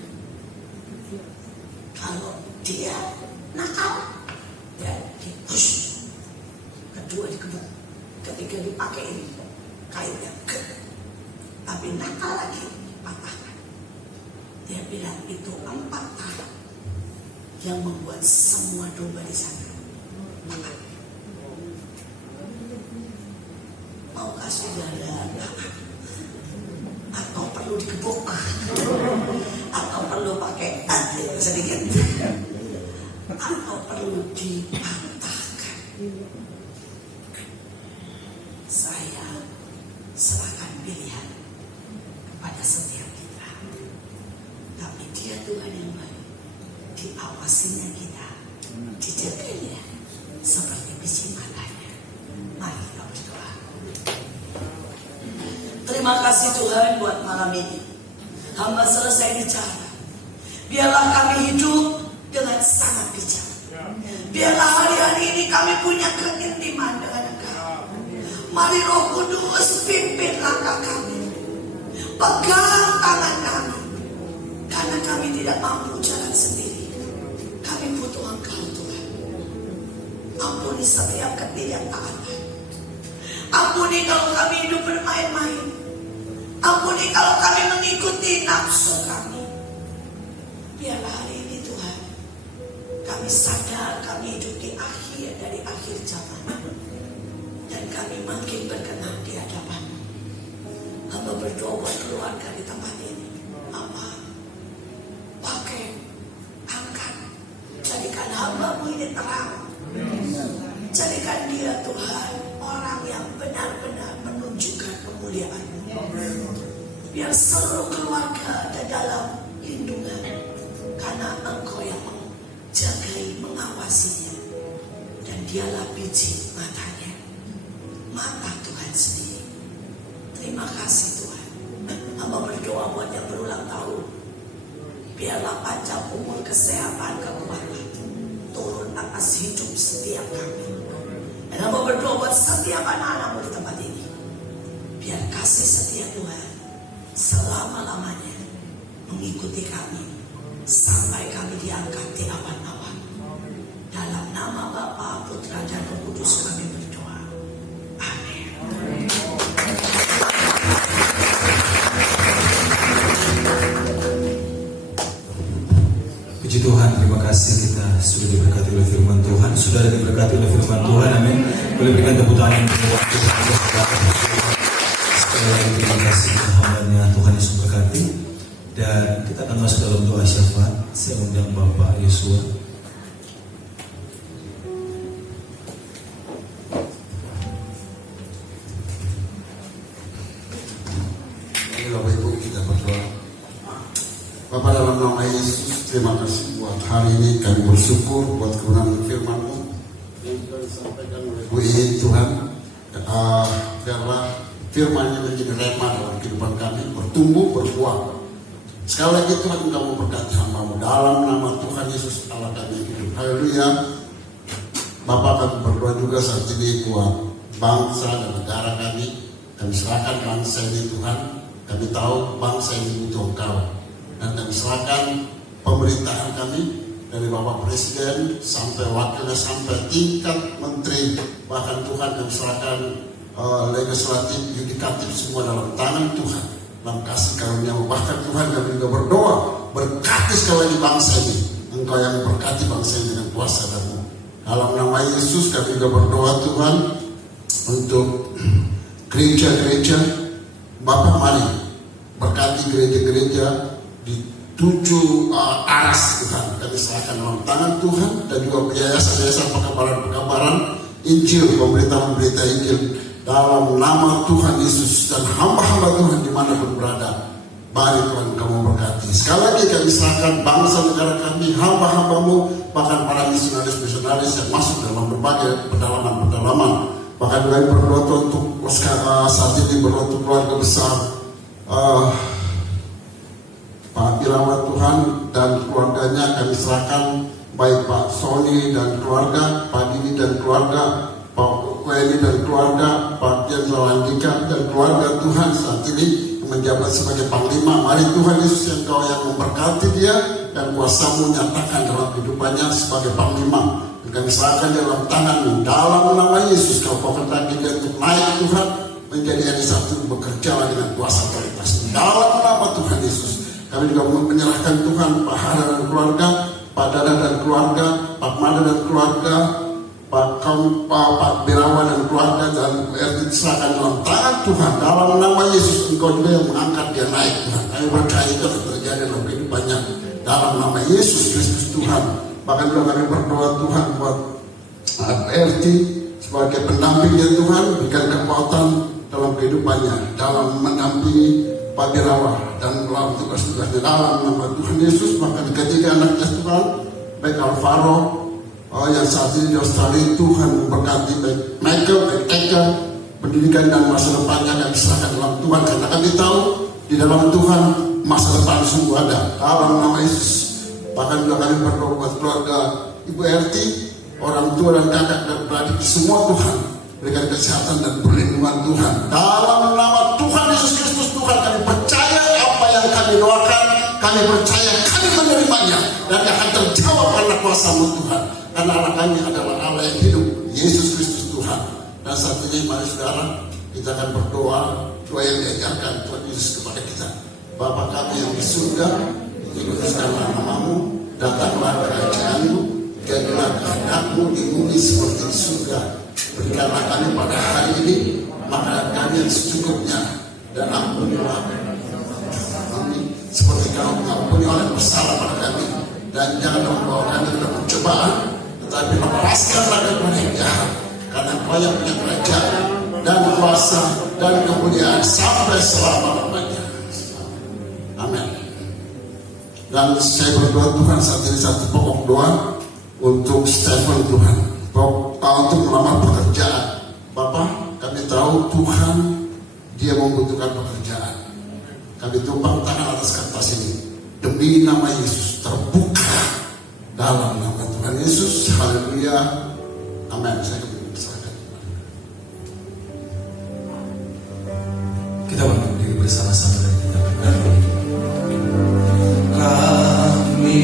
Kalau dia nakal, ya dipush. Kedua dikebuk, ketiga dipakai ini kainnya, tapi nakal lagi patahkan. Dia bilang itu 4 tahap yang membuat semua domba di sana patah. Maukah saudara atau perlu digebuk atau perlu pakai anti sedikit atau perlu dipatahkan? Saya serahkan pilihan kepada setiap kita. Tapi Dia Tuhan yang baik, diawasinya kita, dijaganya seperti biji matanya. Mari kita berdoa. Terima kasih Tuhan buat malam ini. Hamba selesai bicara. Biarlah kami hidup dengan sangat bijak. Biarlah hari-hari ini kami punya keintiman dengan Engkau. Mari Roh Kudus pimpin langkah kami. Pegang tangan kami. Karena kami tidak mampu jalan sendiri. Kami butuh Engkau Tuhan. Ampuni setiap ketidaktaatan. Ampuni kalau kami hidup bermain-main. Ampuni kalau kami mengikuti nafsu kami. Biarlah hari ini Tuhan, kami sadar kami hidup di akhir dari akhir zaman. Dan kami makin berkenan di hadapan. Hamba berdoa buat keluarga di tempat ini. Apa? Pakai, angkat. Jadikan hamba-Mu ini terang. Jadikan dia Tuhan orang yang benar-benar menunjukkan kemuliaan-Mu. Biar seluruh keluarga ada dalam lindungan, karena Engkau yang menjagai, mengawasinya. Dan dialah biji matanya, mata Tuhan sendiri. Terima kasih Tuhan. Hamba berdoa buat yang berulang tahun. Biarlah panjang umur, kesehatan, kekuatan turun atas hidup setiap kami. Dan hamba berdoa buat setiap anak-anak di tempat ini. Biar kasih setia Tuhan selama-lamanya mengikuti kami sampai kami diangkat di awan-awan. Dalam nama Bapa, Putra, dan Roh Kudus kami berdoa. Amin. Puji Tuhan, terima kasih kita sudah diberkati oleh firman Tuhan. Sudah diberkati oleh firman Tuhan, amin. Boleh berikan tepuk tangan buat Tuhan. Sekali lagi terima kasih hambanya Tuhan Yesus berkati. Dan kita akan masuk dalam doa syafaat. Saya undang Bapak Yosua. Mari Bapak Ibu kita berdoa. Bapak, dalam nama Yesus, terima kasih buat hari ini. Kami bersyukur buat kebenaran firman-Mu yang sudah disampaikan oleh Bu Iin Tuhan. Biarlah firman-Nya menjadi rema dalam kehidupan kami, bertumbuh, berbuah. Sekali lagi Tuhan, Engkau memberkati hamba-Mu dalam nama Tuhan Yesus Allah kami hidup. Haleluya. Bapak, kami berdoa juga saat ini buat bangsa dan negara kami. Kami serahkan bangsa ini Tuhan. Kami tahu bangsa ini butuh Engkau. Dan kami serahkan pemerintahan kami dari Bapak Presiden sampai wakilnya sampai tingkat menteri, bahkan Tuhan kami serahkan legislatif, yudikatif semua dalam tangan Tuhan, dalam kasih karunia. Bahkan Tuhan kami juga berdoa, berkati sekali lagi bangsa ini, Engkau yang berkati bangsa ini dengan kuasa dan-Mu. Dalam nama Yesus kami juga berdoa Tuhan untuk gereja-gereja. Bapak mari berkati gereja-gereja di 7 aras Tuhan, kami serahkan dalam tangan Tuhan, dan juga yayasan-yayasan pekabaran-pekabaran Injil, pemberita-pemberita Injil dalam nama Tuhan Yesus, dan hamba-hamba Tuhan dimanapun berada. Mari Tuhan kamu berkati. Sekali lagi kami serahkan bangsa negara kami, hamba-hambamu, bahkan para misionaris-misionaris yang masuk dalam berbagai pedalaman-pedalaman. Bahkan kami berdoa untuk saat ini berdoa untuk keluarga besar Pak Birawa Tuhan dan keluarganya, kami serahkan baik Pak Sony dan keluarga, Pak Dini dan keluarga, Pak Weni dan keluarga, Pak Jenderal Andika dan keluarga Tuhan saat ini menjabat sebagai Panglima. Mari Tuhan Yesus yang Kau yang memberkati dia dan kuasa-Mu nyatakan dalam kehidupannya sebagai Panglima. Dan kami serahkan dalam tangan-Mu. Dalam nama Yesus Kau kehendaki dia untuk naik Tuhan menjadi RI1, bekerja dengan kuasa otoritas. Dalam nama Tuhan Yesus. Kami juga menyerahkan Tuhan Pak Hara dan keluarga, Pak Dada dan keluarga, Pak Mada dan keluarga, Pak Birawa dan keluarga, dan diserahkan dalam tangan Tuhan. Dalam nama Yesus Engkau juga yang mengangkat dia naik Tuhan. Kami percaya itu akan terjadi dalam kehidupannya. Dalam nama Yesus Kristus Tuhan. Bahkan juga kami berdoa Tuhan buat RT sebagai pendampingnya Tuhan, berikan kekuatan dalam kehidupannya, dalam mendampingi Pak Birawa dan melawan tugas-tugasnya dalam nama Tuhan Yesus. Bahkan ketiga anaknya Tuhan, baik Alvaro yang saat ini di Australia, Tuhan memberkati baik Michael, baik Eka, pendidikan dan masa depannya kami serahkan dalam Tuhan, karena kami tahu di dalam Tuhan masa depan sungguh ada. Dalam nama Yesus. Bahkan juga kami berdoa buat keluarga Ibu RT, orang tua dan kakak dan beradik semua Tuhan, berikan kesehatan dan perlindungan Tuhan. Dalam nama Tuhan Yesus Kristus Tuhan, kami percaya apa yang kami doakan, kami percaya kami menerimanya, dan akan terjawab karena kuasa-Mu Tuhan. Karena anak kami adalah Allah yang hidup, Yesus Kristus Tuhan. Dan saat ini mari saudara, kita akan berdoa, doa yang diajarkan Tuhan Yesus kepada kita. Bapa kami yang di surga, dikuduskanlah nama-Mu, datanglah kerajaan-Mu, jadilah kehendak-Mu di bumi seperti di surga. Berikanlah kami pada hari ini makanan kami yang secukupnya, dan ampunilah kami seperti Kau mengampuni orang yang bersalah pada kami, dan jangan membawa kami ke dalam pencobaan, tetapi lepaskanlah daripada yang jahat, karena Kau yang punya kerajaan dan kuasa dan kemuliaan sampai selama-lamanya. Amin. Dan saya berdoa Tuhan saat ini satu pokok doa untuk Stephen Tuhan, untuk melamar pekerjaan. Bapak, kami tahu Tuhan dia membutuhkan pekerjaan. Kami tumpang tangan atas kertas ini demi nama Yesus, terbuka dalam nama Tuhan Yesus. Haleluya. Amin. Saya persilakan. Kita berdiri bersama-sama dan kita berdoa. Kami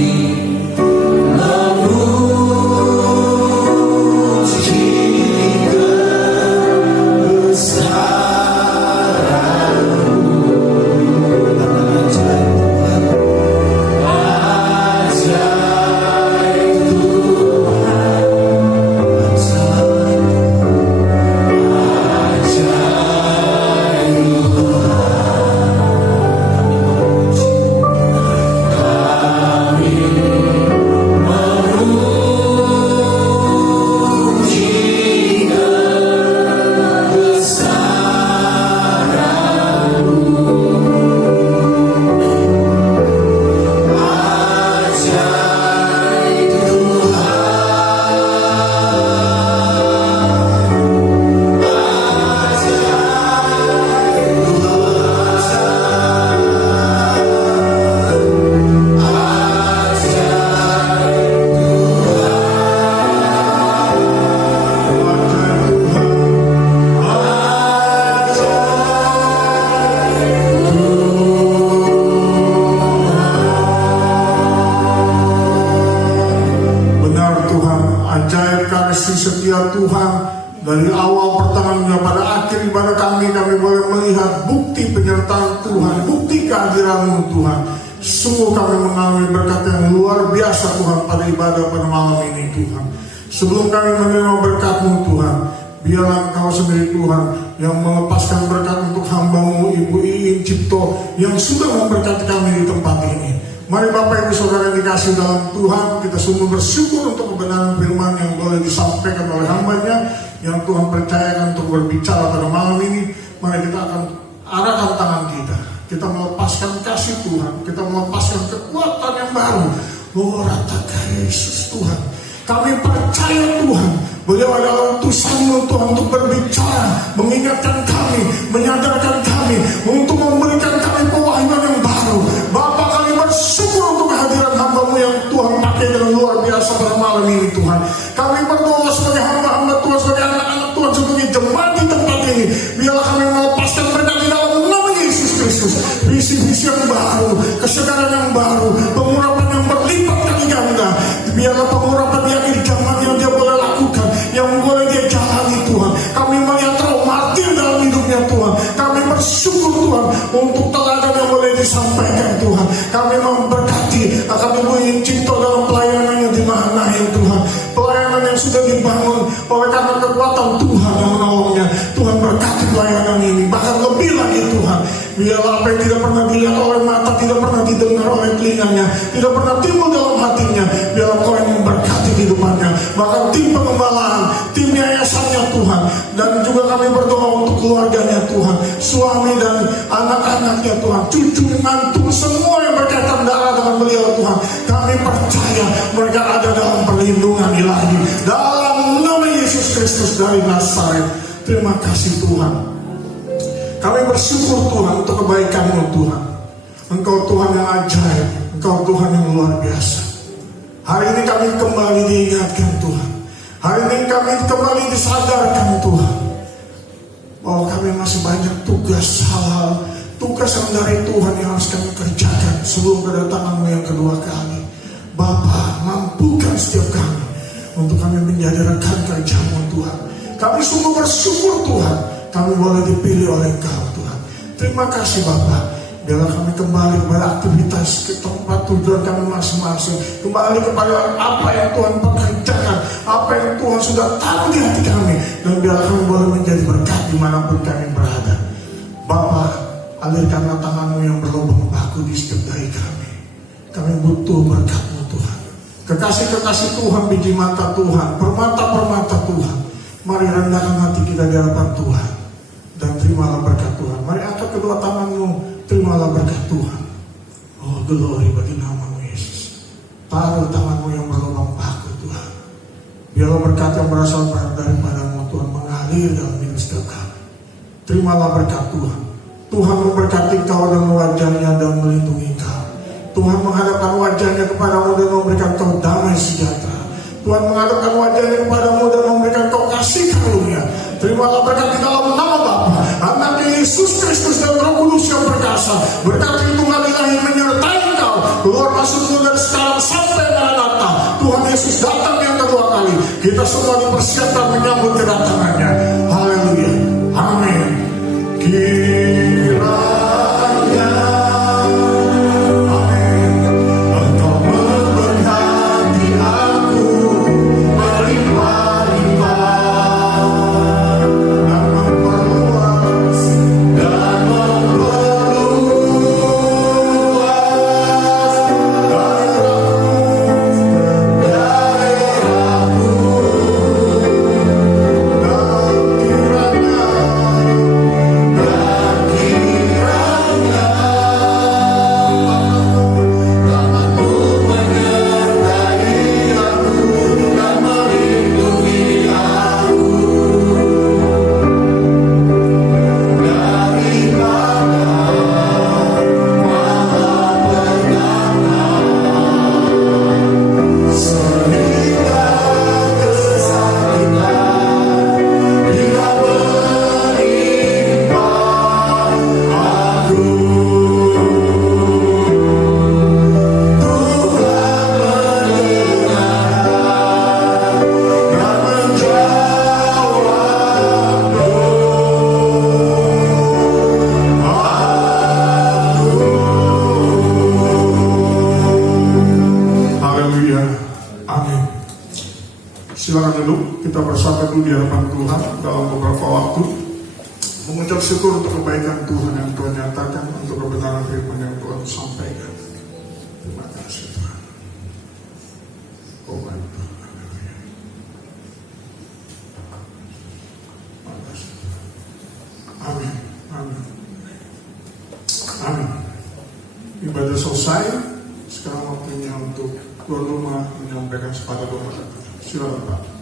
ajaib kasih setia Tuhan. Dari awal pertengahan pada akhir ibadah kami boleh melihat bukti penyertaan Tuhan, bukti kehadiran-Mu Tuhan. Sungguh kami mengalami berkat yang luar biasa Tuhan pada ibadah pada malam ini Tuhan. Sebelum kami menerima berkat-Mu Tuhan, biarlah Engkau sendiri Tuhan yang melepaskan berkat untuk hamba-Mu Ibu Iin Cipto yang sudah memberkati kami di tempat ini. Mari Bapak Ibu Saudara yang dikasih dalam Tuhan, kita sungguh bersyukur untuk kebenaran firman yang boleh disampaikan oleh hamba-Nya yang Tuhan percayakan untuk berbicara pada malam ini. Mari kita akan arahkan tangan kita melepaskan kasih Tuhan, kita melepaskan kekuatan yang baru. Oh, ratakan Yesus Tuhan, kami percaya Tuhan, beliau adalah utusan-Mu Tuhan untuk berbicara, mengingatkan kami, menyadarkan kami, untuk memberikan kami pewahyuan yang baru. Bapak, kami bersyukur untuk kehadiran hamba-Mu yang Tuhan pakai dengan luar biasa pada malam ini Tuhan. Kami berdoa sebagai hamba-hamba Tuhan, sebagai anak-anak Tuhan, sebagai jemaat di tempat ini. Biarlah kami melepaskan berkat di dalam nama Yesus Kristus. Visi-visi yang baru, kesegaran yang baru, pengurapan yang berlipat kali ganda. Biarlah pengurapan di akhir zaman yang dia boleh lakukan, yang boleh dia jalani Tuhan. Kami melihat traumatir dalam hidupnya Tuhan. Kami bersyukur Tuhan untuk teladan yang boleh disampaikan Tuhan. Kami memberkati akan Ibu Iin Cipto dalam pelayanannya di mana ya Tuhan. Pelayanan yang sudah dibangun oleh karena kekuatan Tuhan yang menolongnya. Tuhan berkati pelayanan ini, bahkan lebih lagi Tuhan. Biarlah apa yang tidak pernah dilihat oleh mata, tidak pernah didengar oleh telinganya, tidak pernah timbul dalam hatinya, biarlah Kau yang memberkati kehidupannya. Bahkan tim pengembalaan, tim yayasannya Tuhan, dan juga kami berdoa untuk keluarganya Tuhan, suami dan anak-anaknya Tuhan, cucu, mantu, semua yang berkaitan darah dengan beliau Tuhan. Kami percaya mereka ada dalam perlindungan Ilahi, dalam nama Yesus Kristus dari Nazaret. Terima kasih Tuhan. Kami bersyukur Tuhan untuk kebaikan-Mu Tuhan. Engkau Tuhan yang ajaib, Engkau Tuhan yang luar biasa. Hari ini kami kembali diingatkan Tuhan. Hari ini kami kembali disadarkan Tuhan bahwa kami masih banyak tugas, hal-hal tugas yang dari Tuhan yang harus kami kerjakan sebelum kedatangan-Mu yang kedua kali. Bapa, mampukan setiap kami untuk kami menjadi rekan kerja-Mu Tuhan. Kami sungguh bersyukur Tuhan, kami boleh dipilih oleh Engkau Tuhan. Terima kasih Bapa. Biarlah kami kembali kepada aktivitas ke tempat tujuan kami masing-masing. Kembali kepada apa yang Tuhan pekerjakan, apa yang Tuhan sudah taruh di hati kami. Dan biarlah kami boleh menjadi berkat dimanapun kami berada. Bapa, alirkanlah tangan-Mu yang berlubang baku di setiap dari kami. Kami butuh berkat-Mu Tuhan. Kekasih-kekasih Tuhan, biji mata Tuhan, permata-permata Tuhan. Mari rendahkan hati kita di hadapan Tuhan. Dan terimalah berkat Tuhan. Mari angkat kedua tangan-Mu, terimalah berkat Tuhan. Oh, glory bagi nama-Mu Yesus. Taruh tangan-Mu yang berlubang paku Tuhan. Biarlah berkat yang berasal daripada-Mu Tuhan mengalir dalam hidup setiap kami. Terimalah berkat Tuhan. Tuhan memberkati Kau dan wajah-Nya dan melindungi Kau. Tuhan menghadapkan wajah-Nya kepadamu dan memberikan Kau damai sejahtera. Tuhan menghadapkan wajah-Nya kepadamu dan memberikan Kau kasih karunia. Terimalah berkat di dalam nama Bapa, Anak Yesus Kristus dan Roh Kudus yang perkasa. Berkat Tuhan Ilahi menyertai Kau, keluar masukmu dari sekarang sampai Maranatha. Tuhan Yesus datang yang kedua kali. Kita semua dipersiapkan menyambut kedatangannya. Haleluya. Amin. Kiranya Haleluya. Amin. Silakan duduk. Kita bersatu dulu di hadapan Tuhan dalam beberapa waktu. Mengucap syukur untuk kebaikan Tuhan yang Tuhan nyatakan, untuk kebenaran firman yang Tuhan sampaikan. Terima kasih Tuhan. Oh baik Tuhan. Amin. Amin. Amin. Ibadah selesai. Sekarang waktunya untuk tuan rumah menyampaikan sepatah doa. Silakan Pak.